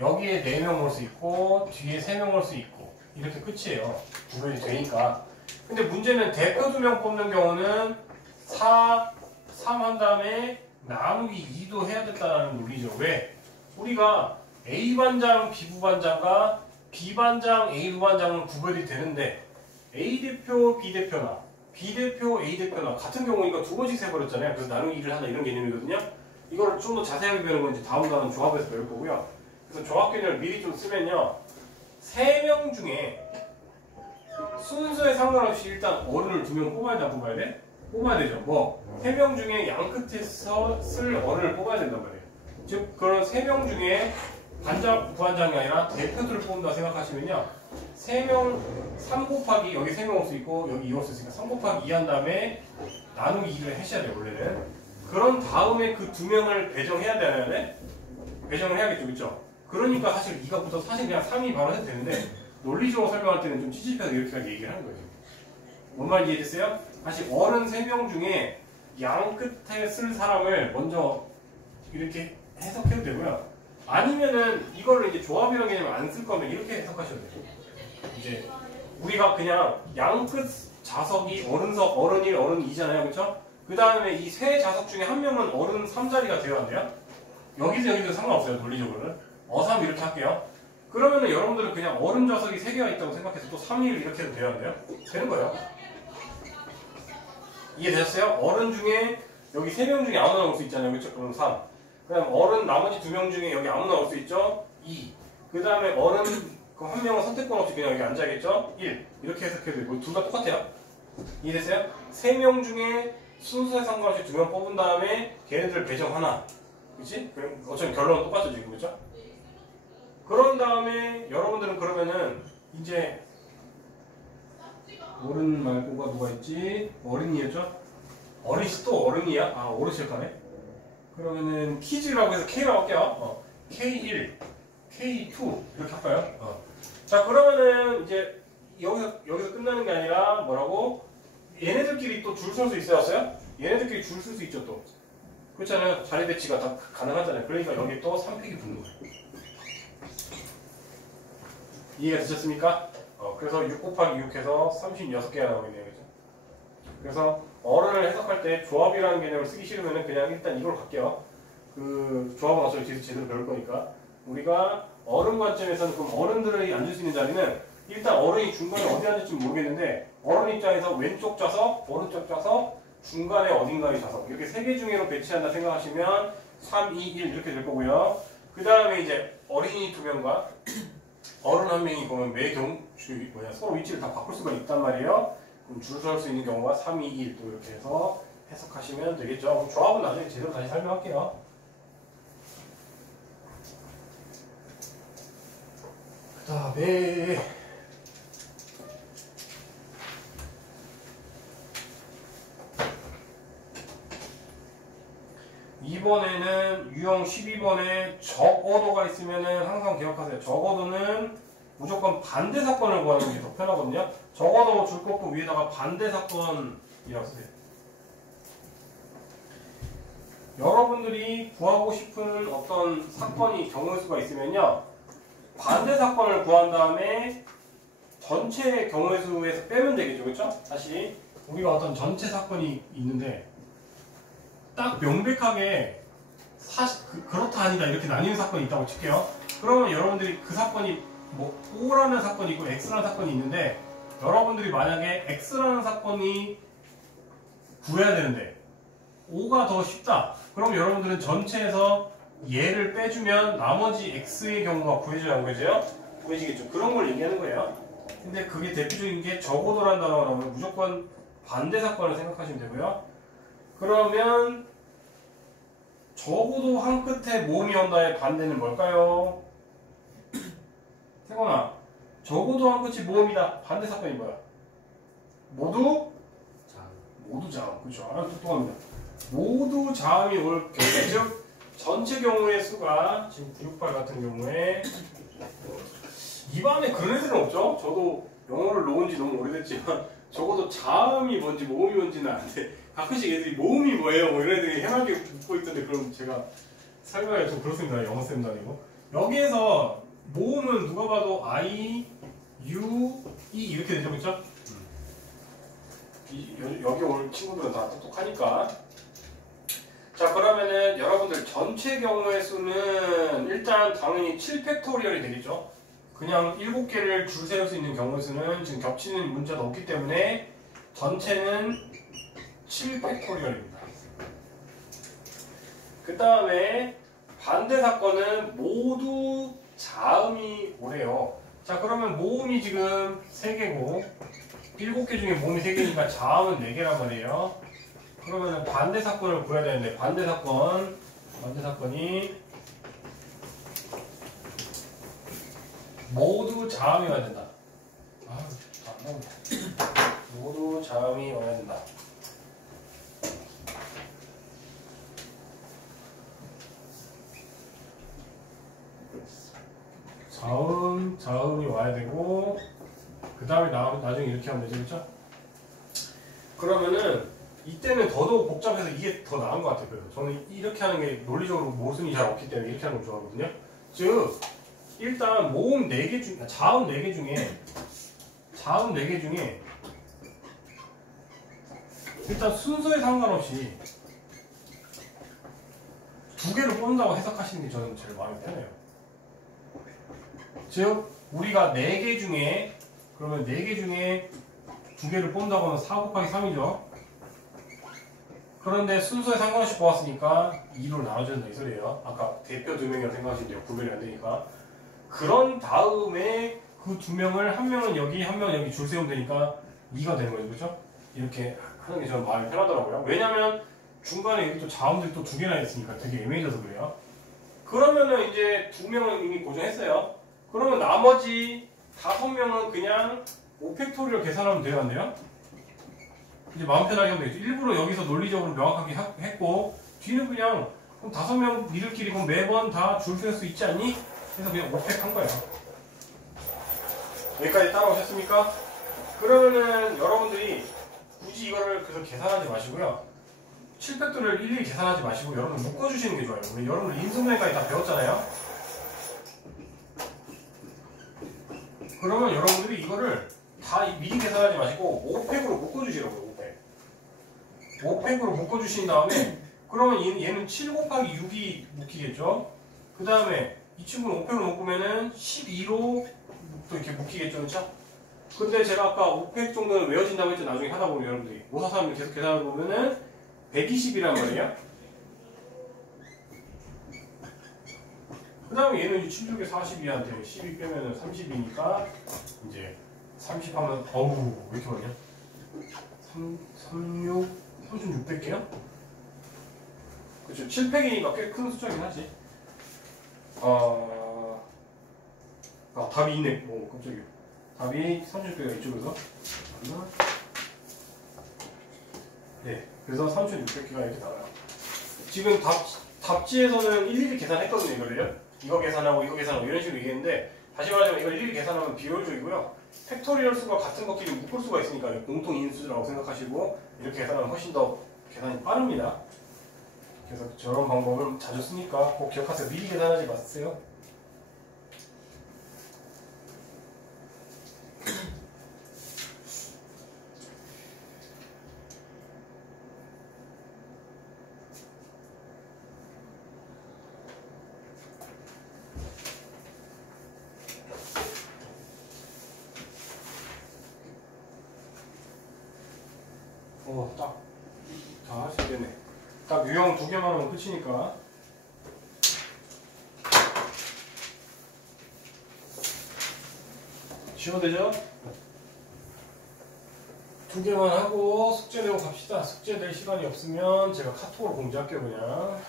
여기에 4명 올 수 있고 뒤에 3명 올 수 있고 이렇게 끝이에요. 구별이 되니까. 근데 문제는 대표 2명 뽑는 경우는 4, 3 한 다음에 나누기 2도 해야 됐다는 논리죠. 왜? 우리가 A반장, B부반장과 B반장, A부반장은 구별이 되는데 A대표, B대표나 B대표, A대표나 같은 경우니까 2번씩 세버렸잖아요. 그래서 나누기 2를 한다 이런 개념이거든요. 이거를 좀 더 자세하게 배우는 건 이제 다음 단원 조합에서 배울 거고요. 그래서 조합 개념을 미리 좀 쓰면요. 3명 중에 순서에 상관없이 일단 어른을 2명 뽑아야 돼, 안 뽑아야 돼? 뽑아야 되죠. 3명 중에 양 끝에서 쓸 어른을 뽑아야 된단 말이에요. 즉, 그런 3명 중에 반장, 부반장이 아니라 대표들을 뽑는다 생각하시면요. 3명, 3 곱하기 여기 3명 올 수 있고 여기 2 올 수 있으니까 3 곱하기 2 한 다음에 나누기 2를 하셔야 돼요, 원래는. 그런 다음에 그 2명을 배정해야 되나요? 배정을 해야겠죠, 그렇죠? 그러니까 사실 2가 붙어서 사실 그냥 3이 바로 해도 되는데 논리적으로 설명할 때는 좀 찝찝해서 이렇게까지 얘기를 하는 거예요. 뭔 말 이해됐어요? 다시 어른 3명 중에 양 끝에 쓸 사람을 먼저 이렇게 해석해도 되고요. 아니면은 이거를 이제 조합이라는 개념을 안 쓸 거면 이렇게 해석하셔도 돼요. 이제 우리가 그냥 양 끝 좌석이 어른석, 어른 1, 어른 2잖아요. 그렇죠? 그 다음에 이 세 좌석 중에 한 명은 어른 3자리가 되어야 안 돼요? 여기도 상관없어요. 논리적으로는. 어삼 이렇게 할게요. 그러면은 여러분들은 그냥 어른 좌석이 3개가 있다고 생각해서 또 3, 1 이렇게 해도 돼요? 안 돼요? 되는 거예요. 이해되셨어요? 어른 중에 여기 3명 중에 아무나 올 수 있잖아요. 그렇죠? 그럼 3. 그 다음 어른 나머지 2명 중에 여기 아무나 올 수 있죠? 2. 그 다음에 어른 그럼 한 명은 선택권 없이 그냥 여기 앉아야겠죠? 1 이렇게 해석해도 되고 둘 다 똑같아요. 이해됐어요? 3명 중에 순서에 상관없이 2명 뽑은 다음에 걔네들 배정 하나 그치? 그럼 어차피 결론은 똑같죠 지금 그죠? 그런 다음에 여러분들은 그러면은 이제 어른 말고가 누가 있지? 어린이였죠? 어린이 또 어른이야? 아 어르신 가네? 그러면은 키즈라고 해서 K라고 할게요. K1, K2 이렇게 할까요? 자 그러면은 이제 여기서 끝나는 게 아니라 뭐라고? 얘네들끼리 또 줄 설 수 있어요? 얘네들끼리 줄 쓸 수 있죠 또. 그렇잖아요. 자리 배치가 다 가능하잖아요. 그러니까 여기 또 3팩이 붙는 거예요. 이해가 되셨습니까? 그래서 6 곱하기 6 해서 36개가 나오겠네요. 그죠? 그래서 어른을 해석할 때 조합이라는 개념을 쓰기 싫으면 그냥 일단 이걸 갈게요. 그 조합은 어차피 뒤에서 제대로 배울 거니까. 우리가 어른 관점에서는 그럼 어른들이 앉을 수 있는 자리는 일단 어른이 중간에 어디 앉을지 모르겠는데 어른 입장에서 왼쪽 좌석, 오른쪽 좌석, 중간에 어딘가의 좌석 이렇게 3개 중에로 배치한다 생각하시면 3, 2, 1 이렇게 될 거고요. 그 다음에 이제 어린이 2명과 어른 1명이 보면 서로 위치를 다 바꿀 수가 있단 말이에요. 그럼 줄 설 수 있는 경우가 3, 2, 1 또 이렇게 해서 해석하시면 되겠죠. 그럼 조합은 나중에 제대로 다시 설명할게요. 그 다음에 이번에는 유형 12번에 적어도가 있으면은 항상 기억하세요. 적어도는 무조건 반대 사건을 구하는 게 더 편하거든요. 적어도 줄 거 위에다가 반대 사건이라고 쓰세요. 여러분들이 구하고 싶은 어떤 사건이 경우의 수가 있으면요. 반대 사건을 구한 다음에 전체 경우의 수에서 빼면 되겠죠. 그렇죠? 다시 우리가 어떤 전체 사건이 있는데 딱 명백하게 그렇다 아니다 이렇게 나뉘는 사건이 있다고 칠게요. 그러면 여러분들이 그 사건이 뭐 O라는 사건이 있고 X라는 사건이 있는데 여러분들이 만약에 X라는 사건이 구해야 되는데 O가 더 쉽다. 그럼 여러분들은 전체에서 얘를 빼주면 나머지 X의 경우가 구해져야 안 구해져요? 구해지겠죠. 그런 걸 얘기하는 거예요. 근데 그게 대표적인 게 적어도란 단어가 나오면 무조건 반대 사건을 생각하시면 되고요. 그러면 적어도 한 끝에 모음이 온다의 반대는 뭘까요? 태건아, 적어도 한 끝이 모음이다. 반대 사건이 뭐야? 모두 자음. 그렇죠. 아주 똑똑합니다. 모두 자음이 올 경우, 즉 전체 경우의 수가 지금 968 같은 경우에 이 반에 그런 애들은 없죠? 저도 영어를 놓은 지 너무 오래됐지만 적어도 자음이 뭔지 모음이 뭔지는 아는데 가끔씩 애들이 모음이 뭐예요? 뭐 이런 애들이 해맑게 묻고 있던데 그럼 제가 설명이 좀 그렇습니다. 영어쌤도 아니고 여기에서 모음은 누가 봐도 I, U, E 이렇게 되죠. 그렇죠? 여기 올 친구들은 다 똑똑하니까. 자 그러면은 여러분들 전체 경우의 수는 일단 당연히 7팩토리얼이 되겠죠. 그냥 7개를 줄 세울 수 있는 경우의 수는 지금 겹치는 문자도 없기 때문에 전체는 7팩토리얼입니다. 그 다음에 반대 사건은 모두 자음이 오래요. 자 그러면 모음이 지금 3개고 7개 중에 모음이 3개니까 자음은 4개란 말이에요. 그러면 반대 사건을 구해야 되는데 반대 사건이 모두 자음이 와야 된다. 안 나온다. 모두 자음이 와야 된다. 자음이 와야 되고 그 다음에 나중에 이렇게 하면 되죠. 그렇죠? 그러면은 이때는 더더욱 복잡해서 이게 더 나은 것 같아요. 그래서 저는 이렇게 하는 게 논리적으로 모순이 잘 없기 때문에 이렇게 하는 걸 좋아하거든요. 즉 일단 모음 4개 중 자음 4개 중에 일단 순서에 상관없이 2개를 뽑는다고 해석하시는 게 저는 제일 마음이 편해요. 즉 우리가 4개 중에 그러면 4개 중에 2개를 뽑는다고 하면 4 곱하기 3이죠. 그런데 순서에 상관없이 뽑았으니까 2로 나눠진다 이 소리예요. 아까 대표 2명이라고 생각하시면 돼요. 구별이 안 되니까. 그런 다음에 그 두 명을 한 명은 여기 한 명은 여기 줄 세우면 되니까 2가 되는 거죠. 그렇죠? 이렇게 하는 게 저는 마음이 편하더라고요. 왜냐면 중간에 여기 또 자음들이 또 두 개나 있으니까 되게 애매해져서 그래요. 그러면은 이제 두 명은 이미 고정했어요. 그러면 나머지 5명은 그냥 5팩토리얼 계산하면 되겠네요. 이제 마음 편하게 하면 되겠죠. 일부러 여기서 논리적으로 명확하게 했고 뒤는 그냥 그럼 5명 니들끼리 그럼 매번 다 줄 셀 수 있지 않니? 그래서 그냥 5팩 한 거예요. 여기까지 따라오셨습니까? 그러면은 여러분들이 굳이 이거를 그래서 계산하지 마시고요. 7팩토리얼 일일이 계산하지 마시고 여러분 묶어주시는 게 좋아요. 우리 여러분들 인수분해까지 다 배웠잖아요. 그러면 여러분들이 이거를 다 미리 계산하지 마시고 5팩으로 묶어주시라고요. 5팩으로 묶어주신 다음에 그러면 얘는 7 곱하기 6이 묶이겠죠. 그 다음에 이 친구는 5팩으로 묶으면은 12로 또 이렇게 묶이겠죠. 그렇죠? 근데 제가 아까 5팩 정도는 외워진다고 했죠. 나중에 하다 보면 여러분들이 543을 계속 계산해 보면은 120이란 말이에요. 그 다음에 얘는 76에 42한테 12 빼면은 30이니까 이제 30 하면 어우 왜 이렇게 많냐? 3600개요? 그렇죠. 7팩이니까 꽤 큰 숫자긴 하지. 답이 있네. 오 깜짝이야. 답이 3600개가 이쪽에서 맞나? 네. 그래서 3600개가 이렇게 나와요. 지금 답지에서는 일일이 계산했거든요. 이거를요. 이거 계산하고 이거 계산하고 이런 식으로 얘기했는데 다시 말하자면 이걸 일일이 계산하면 비효율적이고요. 팩토리얼 수가 같은 것끼리 묶을 수가 있으니까 공통 인수라고 생각하시고 이렇게 계산하면 훨씬 더 계산이 빠릅니다. 그래서 저런 방법을 자주 쓰니까 꼭 기억하세요. 미리 계산하지 마세요. 다 할 수 있겠네. 딱 유형 2개만 하면 끝이니까. 쉬워도 되죠? 2개만 하고 숙제 내고 갑시다. 숙제 낼 시간이 없으면 제가 카톡으로 공지할게요, 그냥.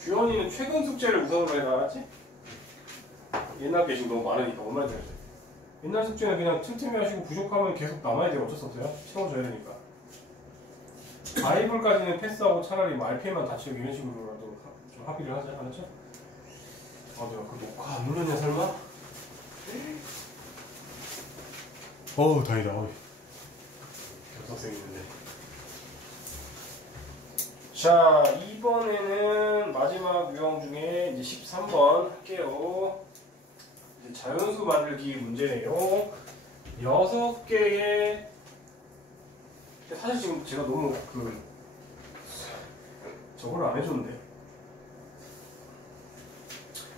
규현이는 최근 숙제를 우선으로 해라, 알았지? 옛날 게 지금 너무 많으니까 얼마나 돼야 돼? 옛날 숙제는 그냥 틈틈이 하시고 부족하면 계속 남아야 돼요. 어쩔 수 없어요. 채워줘야 되니까. 바이블까지는 패스하고 차라리 뭐 RPM만 다 채우고 이런 식으로라도 좀 합의를 하자. 알았죠? 내가 그 녹화 안 눌렀냐 설마? 어우 다행이다. 겹석생이 있는데. 자, 이번에는 마지막 유형 중에 이제 13번 할게요. 이제 자연수 만들기 문제네요. 6개의 사실 지금 제가 너무 저걸 안 해줬는데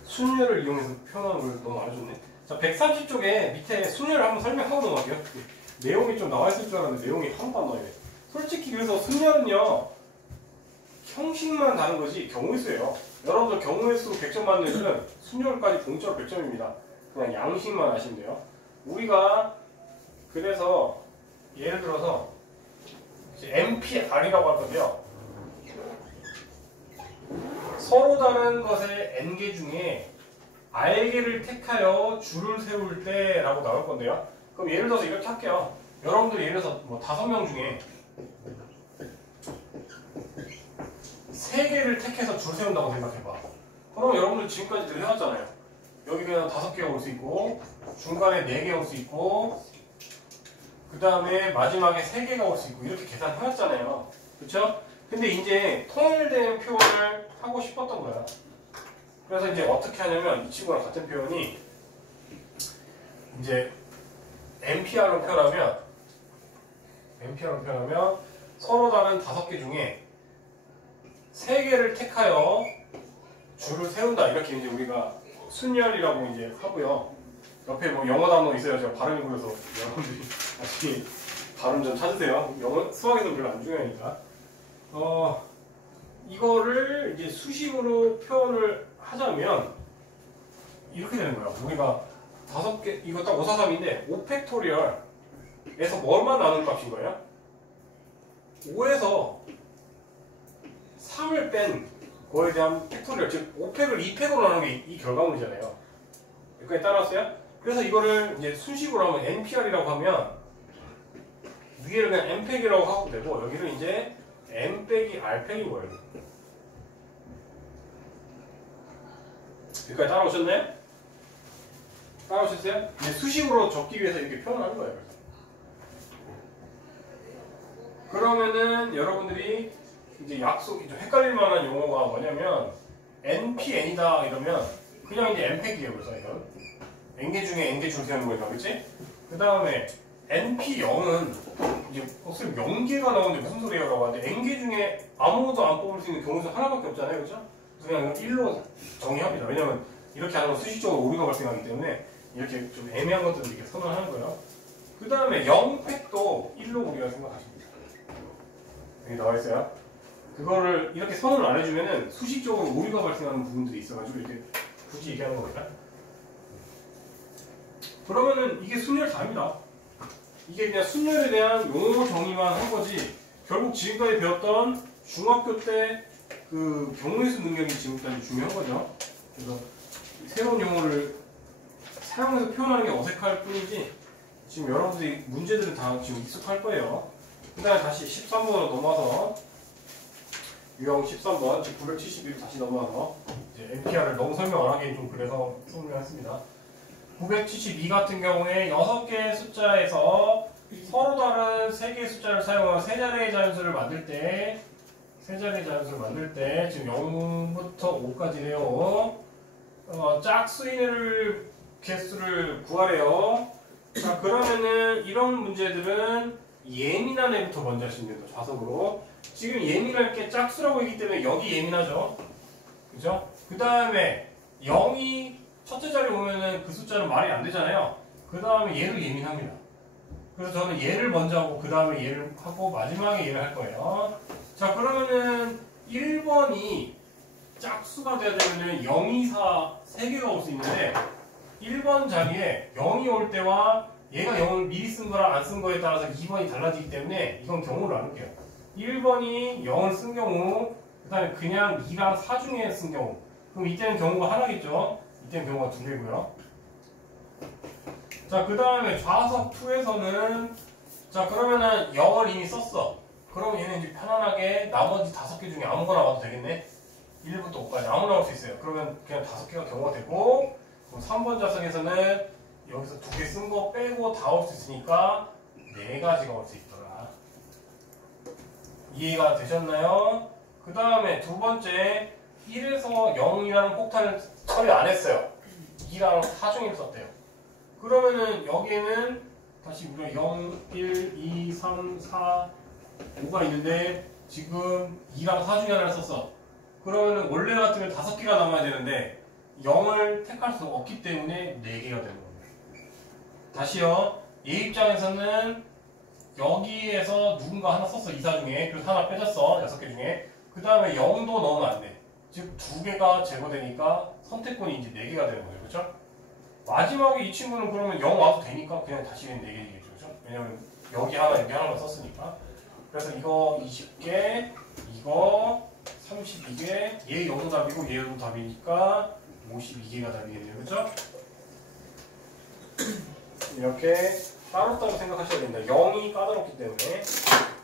순열을 이용해서 표현하는 걸 너무 안 해줬네. 자, 130쪽에 밑에 순열을 한번 설명하고 넘어갈게요. 내용이 좀 나와있을 줄 알았는데 내용이 하나도 안 나와있네. 솔직히 그래서 순열은요 형식만 다른 거지 경우의 수예요. 여러분들 경우의 수 100점 받는 애들은 순열까지 공짜로 100점입니다. 그냥 양식만 하시면 돼요. 우리가 그래서 예를 들어서 MPR이라고 할 건데요. 서로 다른 것의 N개 중에 R개를 택하여 줄을 세울 때 라고 나올 건데요. 그럼 예를 들어서 이렇게 할게요. 여러분들 예를 들어서 뭐 5명 중에 3개를 택해서 줄 세운다고 생각해봐. 그럼 여러분들 지금까지 늘 해왔잖아요. 여기 그냥 5개가 올 수 있고 중간에 4개 올 수 있고 그 다음에 마지막에 3개가 올 수 있고 이렇게 계산해왔잖아요. 그쵸? 근데 이제 통일된 표현을 하고 싶었던 거야. 그래서 이제 어떻게 하냐면 이 친구랑 같은 표현이 이제 MPR로 표현하면 서로 다른 5개 중에 3개를 택하여 줄을 세운다. 이렇게 이제 우리가 순열이라고 이제 하고요. 옆에 뭐 영어 단어 있어요. 제가 발음이 그래서 여러분들이 나중에 발음 좀 찾으세요. 영어 수학에서는 별로 안 중요하니까. 이거를 이제 수식으로 표현을 하자면 이렇게 되는 거야. 우리가 5개, 이거 딱 543인데 5팩토리얼에서 뭐만 나눈 값인 거예요? 5에서 3을 뺀 거에 대한 팩토리얼, 즉 5팩을 2팩으로 나눈 게 이 결과물이잖아요. 여기까지 따라왔어요? 그래서 이거를 이제 수식으로 하면 NPR이라고 하면 위에를 그냥 N팩이라고 하고 되고 여기를 이제 N 빼기 R팩인 거예요. 여기까지 따라오셨나요? 따라오셨어요? 이제 수식으로 적기 위해서 이렇게 표현하는 거예요. 그러면은 여러분들이 이제 약속이 좀 헷갈릴 만한 용어가 뭐냐면 NPN이다 이러면 그냥 이제 N팩이에요. 그래서 이건 N개 중에 N개 중세하는 거니까 그렇지? 그 다음에 NP0은 이제 선생님 0개가 나오는데 무슨 소리야 라고 하는데 N개 중에 아무것도 안 뽑을 수 있는 경우수 하나밖에 없잖아요. 그렇죠? 그냥 1로 정의합니다. 왜냐면 이렇게 하면 수식적으로 오류가 발생하기 때문에 이렇게 좀 애매한 것들을 이렇게 선언하는 거예요. 그 다음에 0팩도 1로 우리가 생각하십니다. 여기 나와 있어요. 그거를 이렇게 선언을 안 해주면은 수식적으로 오류가 발생하는 부분들이 있어가지고 이렇게 굳이 얘기하는 겁니다. 그러면은 이게 순열 답입니다. 이게 그냥 순열에 대한 용어 정의만 한 거지 결국 지금까지 배웠던 중학교 때 그 경우의 능력이 지금까지 중요한 거죠. 그래서 새로운 용어를 사용해서 표현하는 게 어색할 뿐이지 지금 여러분들이 문제들은 다 지금 익숙할 거예요. 그 다음에 다시 13번으로 넘어와서 유형 13번, 즉 971로 다시 넘어와서 이제 NPR을 너무 설명 안 하기 좀 그래서 설명했습니다. 972 같은 경우에 6개의 숫자에서 서로 다른 3개의 숫자를 사용하여 세 자리의 자연수를 만들 때 지금 0부터 5까지래요. 짝수인을 개수를 구하래요. 자, 그러면은 이런 문제들은 예민한 애부터 먼저 하시면 됩니다. 좌석으로. 지금 예민할 게 짝수라고 했기 때문에 여기 예민하죠. 그죠? 그 다음에 0이 첫째 자리 오면은 그 숫자는 말이 안 되잖아요. 그 다음에 얘를 예민합니다. 그래서 저는 얘를 먼저 하고 그 다음에 얘를 하고 마지막에 얘를 할 거예요. 자, 그러면은 1번이 짝수가 돼야 되면은 0, 2, 4 3개가 올 수 있는데 1번 자리에 0이 올 때와 얘가 0을 미리 쓴 거랑 안 쓴 거에 따라서 2번이 달라지기 때문에 이건 경우를 나눌게요. 1번이 0을 쓴 경우, 그 다음에 그냥 2랑 4 중에 쓴 경우. 그럼 이때는 경우가 하나겠죠? 이때는 경우가 2개고요. 자, 그 다음에 좌석 2에서는 자, 그러면은 0을 이미 썼어. 그럼 얘는 이제 편안하게 나머지 5개 중에 아무거나 와도 되겠네? 1부터 5까지 아무나 올 수 있어요. 그러면 그냥 5개가 경우가 되고, 그럼 3번 좌석에서는 여기서 2개 쓴 거 빼고 다 올 수 있으니까 4가지가 올 수 있더라. 이해가 되셨나요? 그 다음에 두 번째, 1에서 0이라는 폭탄을 처리 안 했어요. 2랑 4 중에 썼대요. 그러면은 여기에는 다시 우리가 0, 1, 2, 3, 4, 5가 있는데 지금 2랑 4 중에 하나를 썼어. 그러면은 원래 같으면 5개가 남아야 되는데 0을 택할 수 없기 때문에 4개가 되는 겁니다. 다시요. 얘 입장에서는 여기에서 누군가 하나 썼어. 2, 4 중에. 그래서 하나 빼졌어. 6개 중에. 그 다음에 0도 넣으면 안 돼. 즉 2개가 제거되니까 선택권이 이제 4개가 되는 거예요. 그렇죠? 마지막에 이 친구는 그러면 0 와도 되니까 그냥 다시 4개이겠죠. 그렇죠? 왜냐면 여기 하나 여기 하나만 썼으니까. 그래서 이거 20개, 이거 32개, 얘 0도 답이고 얘도 답이니까 52개가 답이겠네요. 그렇죠? 이렇게 따로따로 생각하셔야 됩니다. 0이 까다롭기 때문에.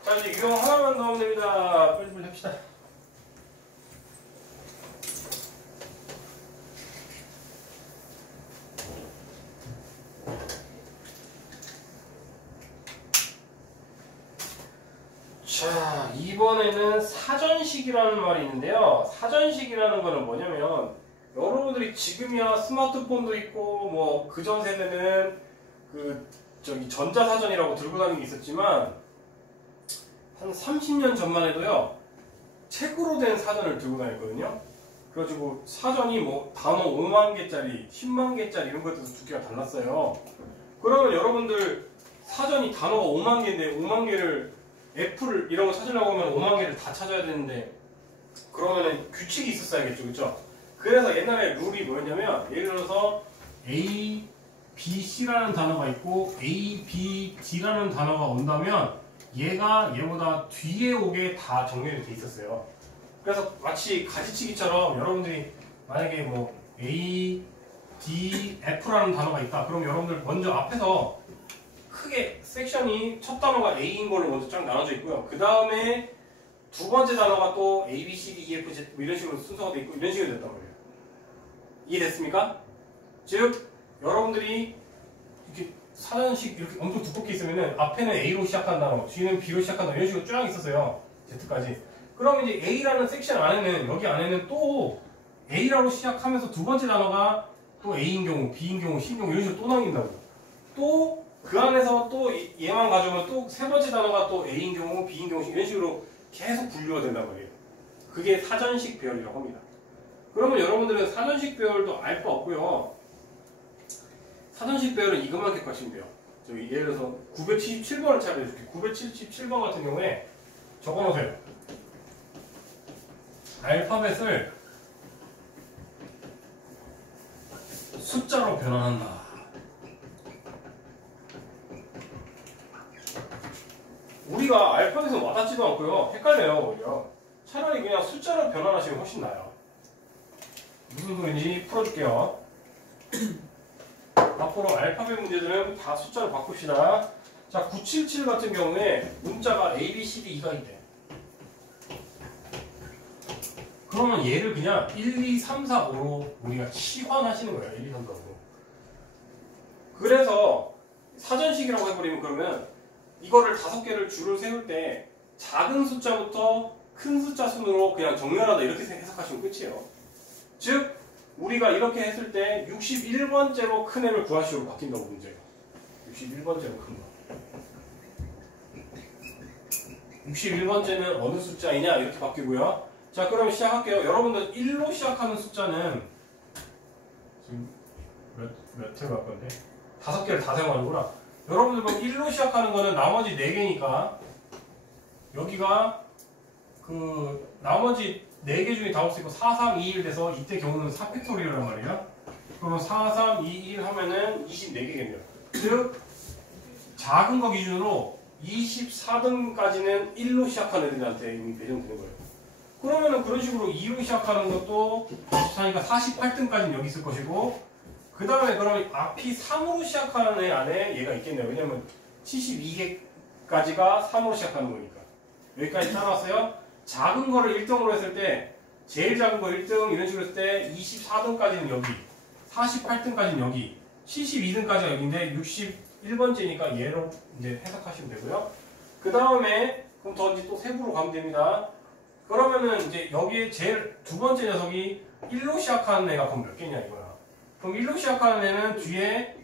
자, 이제 유형 하나만 넣으면 됩니다. 빨리빨리 합시다. 자, 이번에는 사전식이라는 말이 있는데요. 사전식이라는 거는 뭐냐면 여러분들이 지금이야 스마트폰도 있고 뭐 그전 세대는 그 저기 전자사전이라고 들고 다니는 게 있었지만 한 30년 전만 해도요 책으로 된 사전을 들고 다녔거든요. 그래가지고 사전이 뭐 단어 5만 개짜리, 10만 개짜리 이런 것들도 두께가 달랐어요. 그러면 여러분들 사전이 단어가 5만 개인데 5만 개를 F를 이런 거 찾으려고 하면 5만 개를 다 찾아야 되는데 그러면은 규칙이 있었어야겠죠, 그렇죠? 그래서 옛날에 룰이 뭐였냐면 예를 들어서 A, B, C라는 단어가 있고 A, B, D라는 단어가 온다면 얘가 얘보다 뒤에 오게 다 정렬이 돼 있었어요. 그래서 마치 가지치기처럼 여러분들이 만약에 뭐 A, D, F라는 단어가 있다. 그럼 여러분들 먼저 앞에서 크게 섹션이 첫 단어가 A인 거를 먼저 쫙 나눠져 있고요. 그 다음에 두 번째 단어가 또 A, B, C, D, E, F, Z 뭐 이런 식으로 순서가 돼 있고 이런 식으로 됐단 말이에요. 이해됐습니까? 즉 여러분들이 이렇게 사전식 이렇게 엄청 두껍게 있으면은 앞에는 A로 시작한 단어, 뒤에는 B로 시작한 단어 이런 식으로 쫙 있었어요. Z까지. 그럼 이제 A라는 섹션 안에는 여기 안에는 또 A라고 시작하면서 두 번째 단어가 또 A인 경우, B인 경우, C인 경우 이런 식으로 또 나뉜다고. 또 그 안에서 또 얘만 가져오면 또 세 번째 단어가 또 A인 경우, B인 경우 이런 식으로 계속 분류가 된단 말이에요. 그게 사전식 배열이라고 합니다. 그러면 여러분들은 사전식 배열도 알 거 없고요. 사전식 배열은 이것만 기억하시면 돼요. 저기 예를 들어서 977번을 찾아줄게요. 977번 같은 경우에 적어놓으세요. 알파벳을 숫자로 변환한다. 우리가 알파벳은 와닿지도 않고요. 헷갈려요, 오히려. 차라리 그냥 숫자로 변환하시면 훨씬 나아요. 무슨 소리인지 풀어줄게요. 앞으로 알파벳 문제들은 다 숫자로 바꿉시다. 자, 977 같은 경우에 문자가 A, B, C, D, E가 있대. 그러면 얘를 그냥 1, 2, 3, 4, 5로 우리가 치환하시는 거예요. 1, 2, 3, 4, 5로. 그래서 사전식이라고 해버리면 그러면 이거를 5개를 줄을 세울 때 작은 숫자부터 큰 숫자 순으로 그냥 정렬하다 이렇게 해석하시면 끝이에요. 즉 우리가 이렇게 했을 때 61번째로 큰 애를 구하시오로 바뀐다고 문제가. 61번째로 큰 거. 61번째는 어느 숫자이냐 이렇게 바뀌고요. 자, 그럼 시작할게요. 여러분들 1로 시작하는 숫자는 지금 몇 회가 갈 건데? 5개를 다 사용하는구나. 여러분들 그럼 1로 시작하는 거는 나머지 4개니까 여기가 그 나머지 4개 중에 다 올 수 있고 4, 3, 2, 1 돼서 이때 경우는 4팩토리얼란 말이야. 그러면 4, 3, 2, 1 하면은 24개겠네요. 즉 작은 거 기준으로 24등까지는 1로 시작하는 애들한테 이미 배정되는 거예요. 그러면은 그런 식으로 2로 시작하는 것도 24니까 48등까지는 여기 있을 것이고 그 다음에 그러면 앞이 3으로 시작하는 애 안에 얘가 있겠네요. 왜냐면 72개까지가 3으로 시작하는 거니까. 여기까지 따라왔어요. 작은 거를 1등으로 했을 때 제일 작은 거 1등 이런 식으로 했을 때 24등까지는 여기 48등까지는 여기 72등까지가 여기인데 61번째니까 얘로 이제 해석하시면 되고요. 그 다음에 그럼 더 이제 또 세부로 가면 됩니다. 그러면은 이제 여기에 제일 두 번째 녀석이 1로 시작하는 애가 그럼 몇 개냐 이거야. 그럼 1로 시작하는 애는 뒤에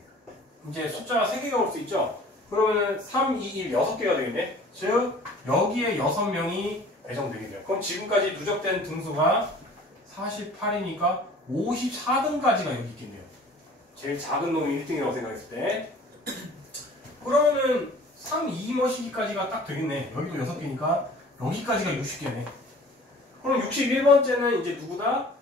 이제 숫자가 3개가 올 수 있죠. 그러면은 3, 2, 1, 6개가 되겠네. 즉 여기에 6명이 배정되겠네요. 그럼 지금까지 누적된 등수가 48이니까 54등까지가 여기 있겠네요. 제일 작은 놈이 1등이라고 생각했을 때. 그러면은 3, 2, 머시기까지가 딱 되겠네. 여기도 6개니까 여기까지가 60개네. 그럼 61번째는 이제 누구다?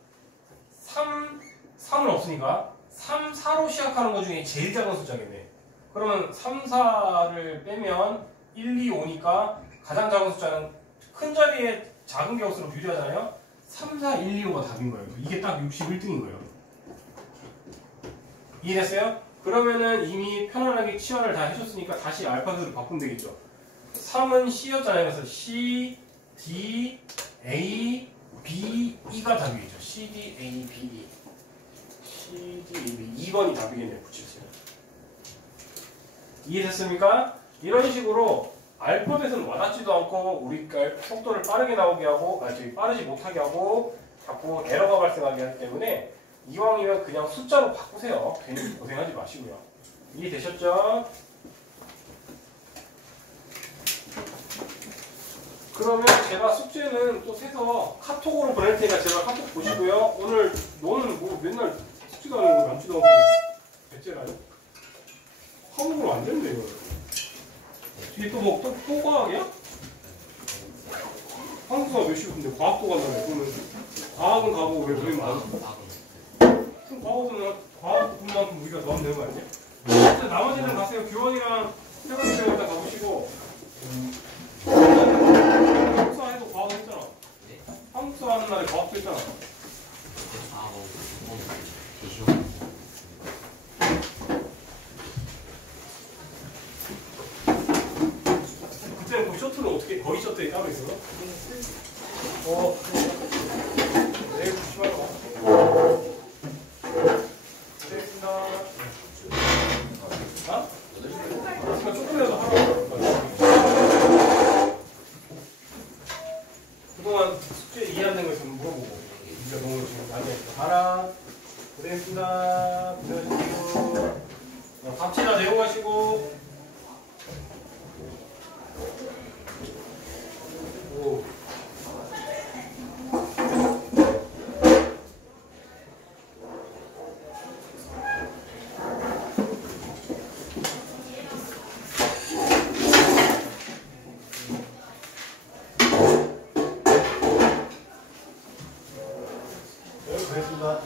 3은 없으니까 3, 4로 시작하는 것 중에 제일 작은 숫자겠네. 그러면 3, 4를 빼면 1, 2, 5니까 가장 작은 숫자는 큰 자리에 작은 게 올수록 유리하잖아요. 3, 4, 1, 2, 5가 답인 거예요. 이게 딱 61등인 거예요. 이해됐어요? 그러면은 이미 편안하게 치환을 다 해줬으니까 다시 알파벳으로 바꾸면 되겠죠. 3은 C였잖아요. 그래서 C, D, A, B, E가 답이겠죠. C, D, A, B, E. C, D, A, B. 2번이 답이겠네요. 977. 이해됐습니까? 이런 식으로 알파벳은 와닿지도 않고 우리가 속도를 빠르게 나오게 하고 빠르지 못하게 하고 자꾸 에러가 발생하게 하기 때문에 이왕이면 그냥 숫자로 바꾸세요. 괜히 고생하지 마시고요. 이해되셨죠? 그러면 제가 숙제는 또 세서 카톡으로 보낼 테니까 제가 카톡 보시고요. 오늘 너는 뭐 맨날 숙제도 안 하고 남지도 않고 배째라요? 화목으로 안 되는데 이거. 뒤에 또 과학이야? 한국사가 몇십 근데 과학도 간다며. 그러면 과학은 가고 왜 돈이 많아? 그럼 과학 분만큼 우리가 더 하면 되는 거 아니야? 근데 나머지는 가세요. 교원이랑 태관이 일단 가보시고. 한국사 해도 과학 했잖아. 한국사 하는 날에 과학도 했잖아. 그때는 그 셔틀은 어떻게, 거기 셔틀이 따로 있어요? 내일 보지 말고. 알겠습니다. 아? 그러니까 조금이라도 하라고. 그동안 숙제 이해 안 된 거 있으면 물어보고. 진짜 너무 지금 많이 했어. 가라. 고생했습니다. 고생하시고. 밥치나 내용하시고. 오. 네, 고생했습니다.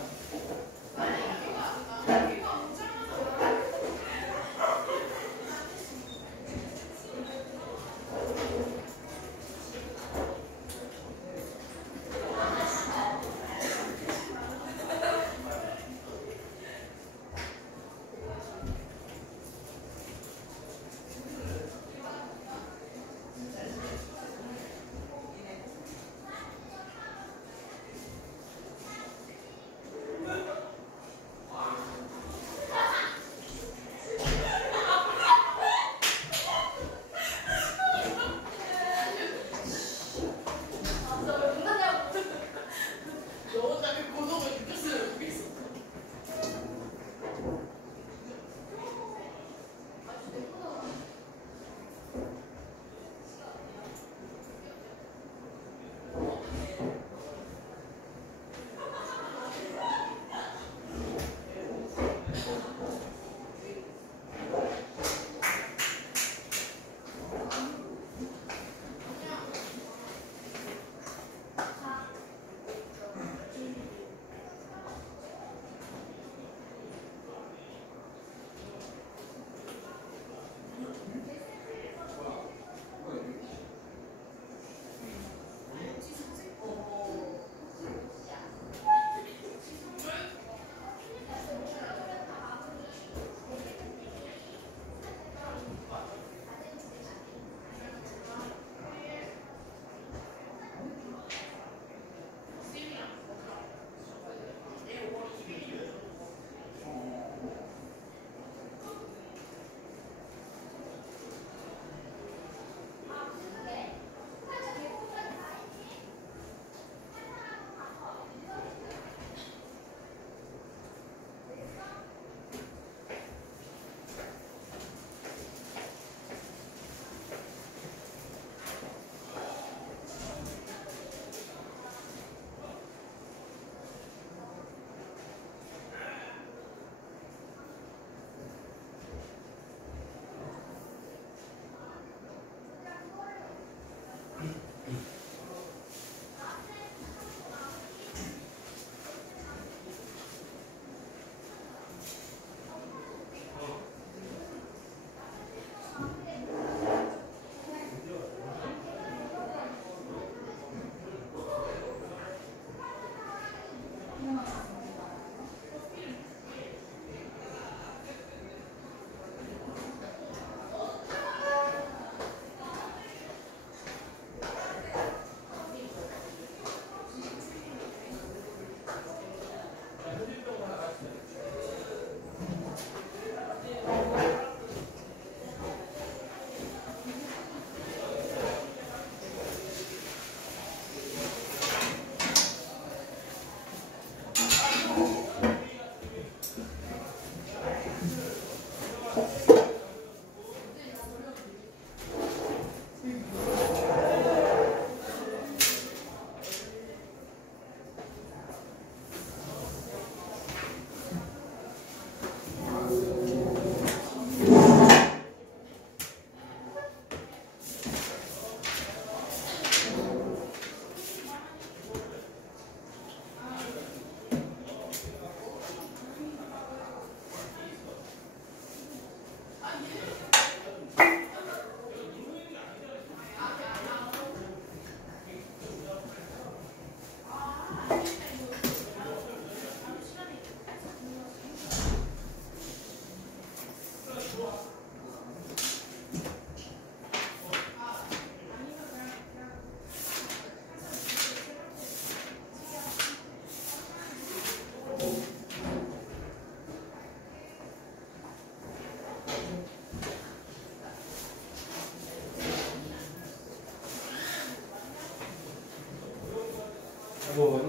9번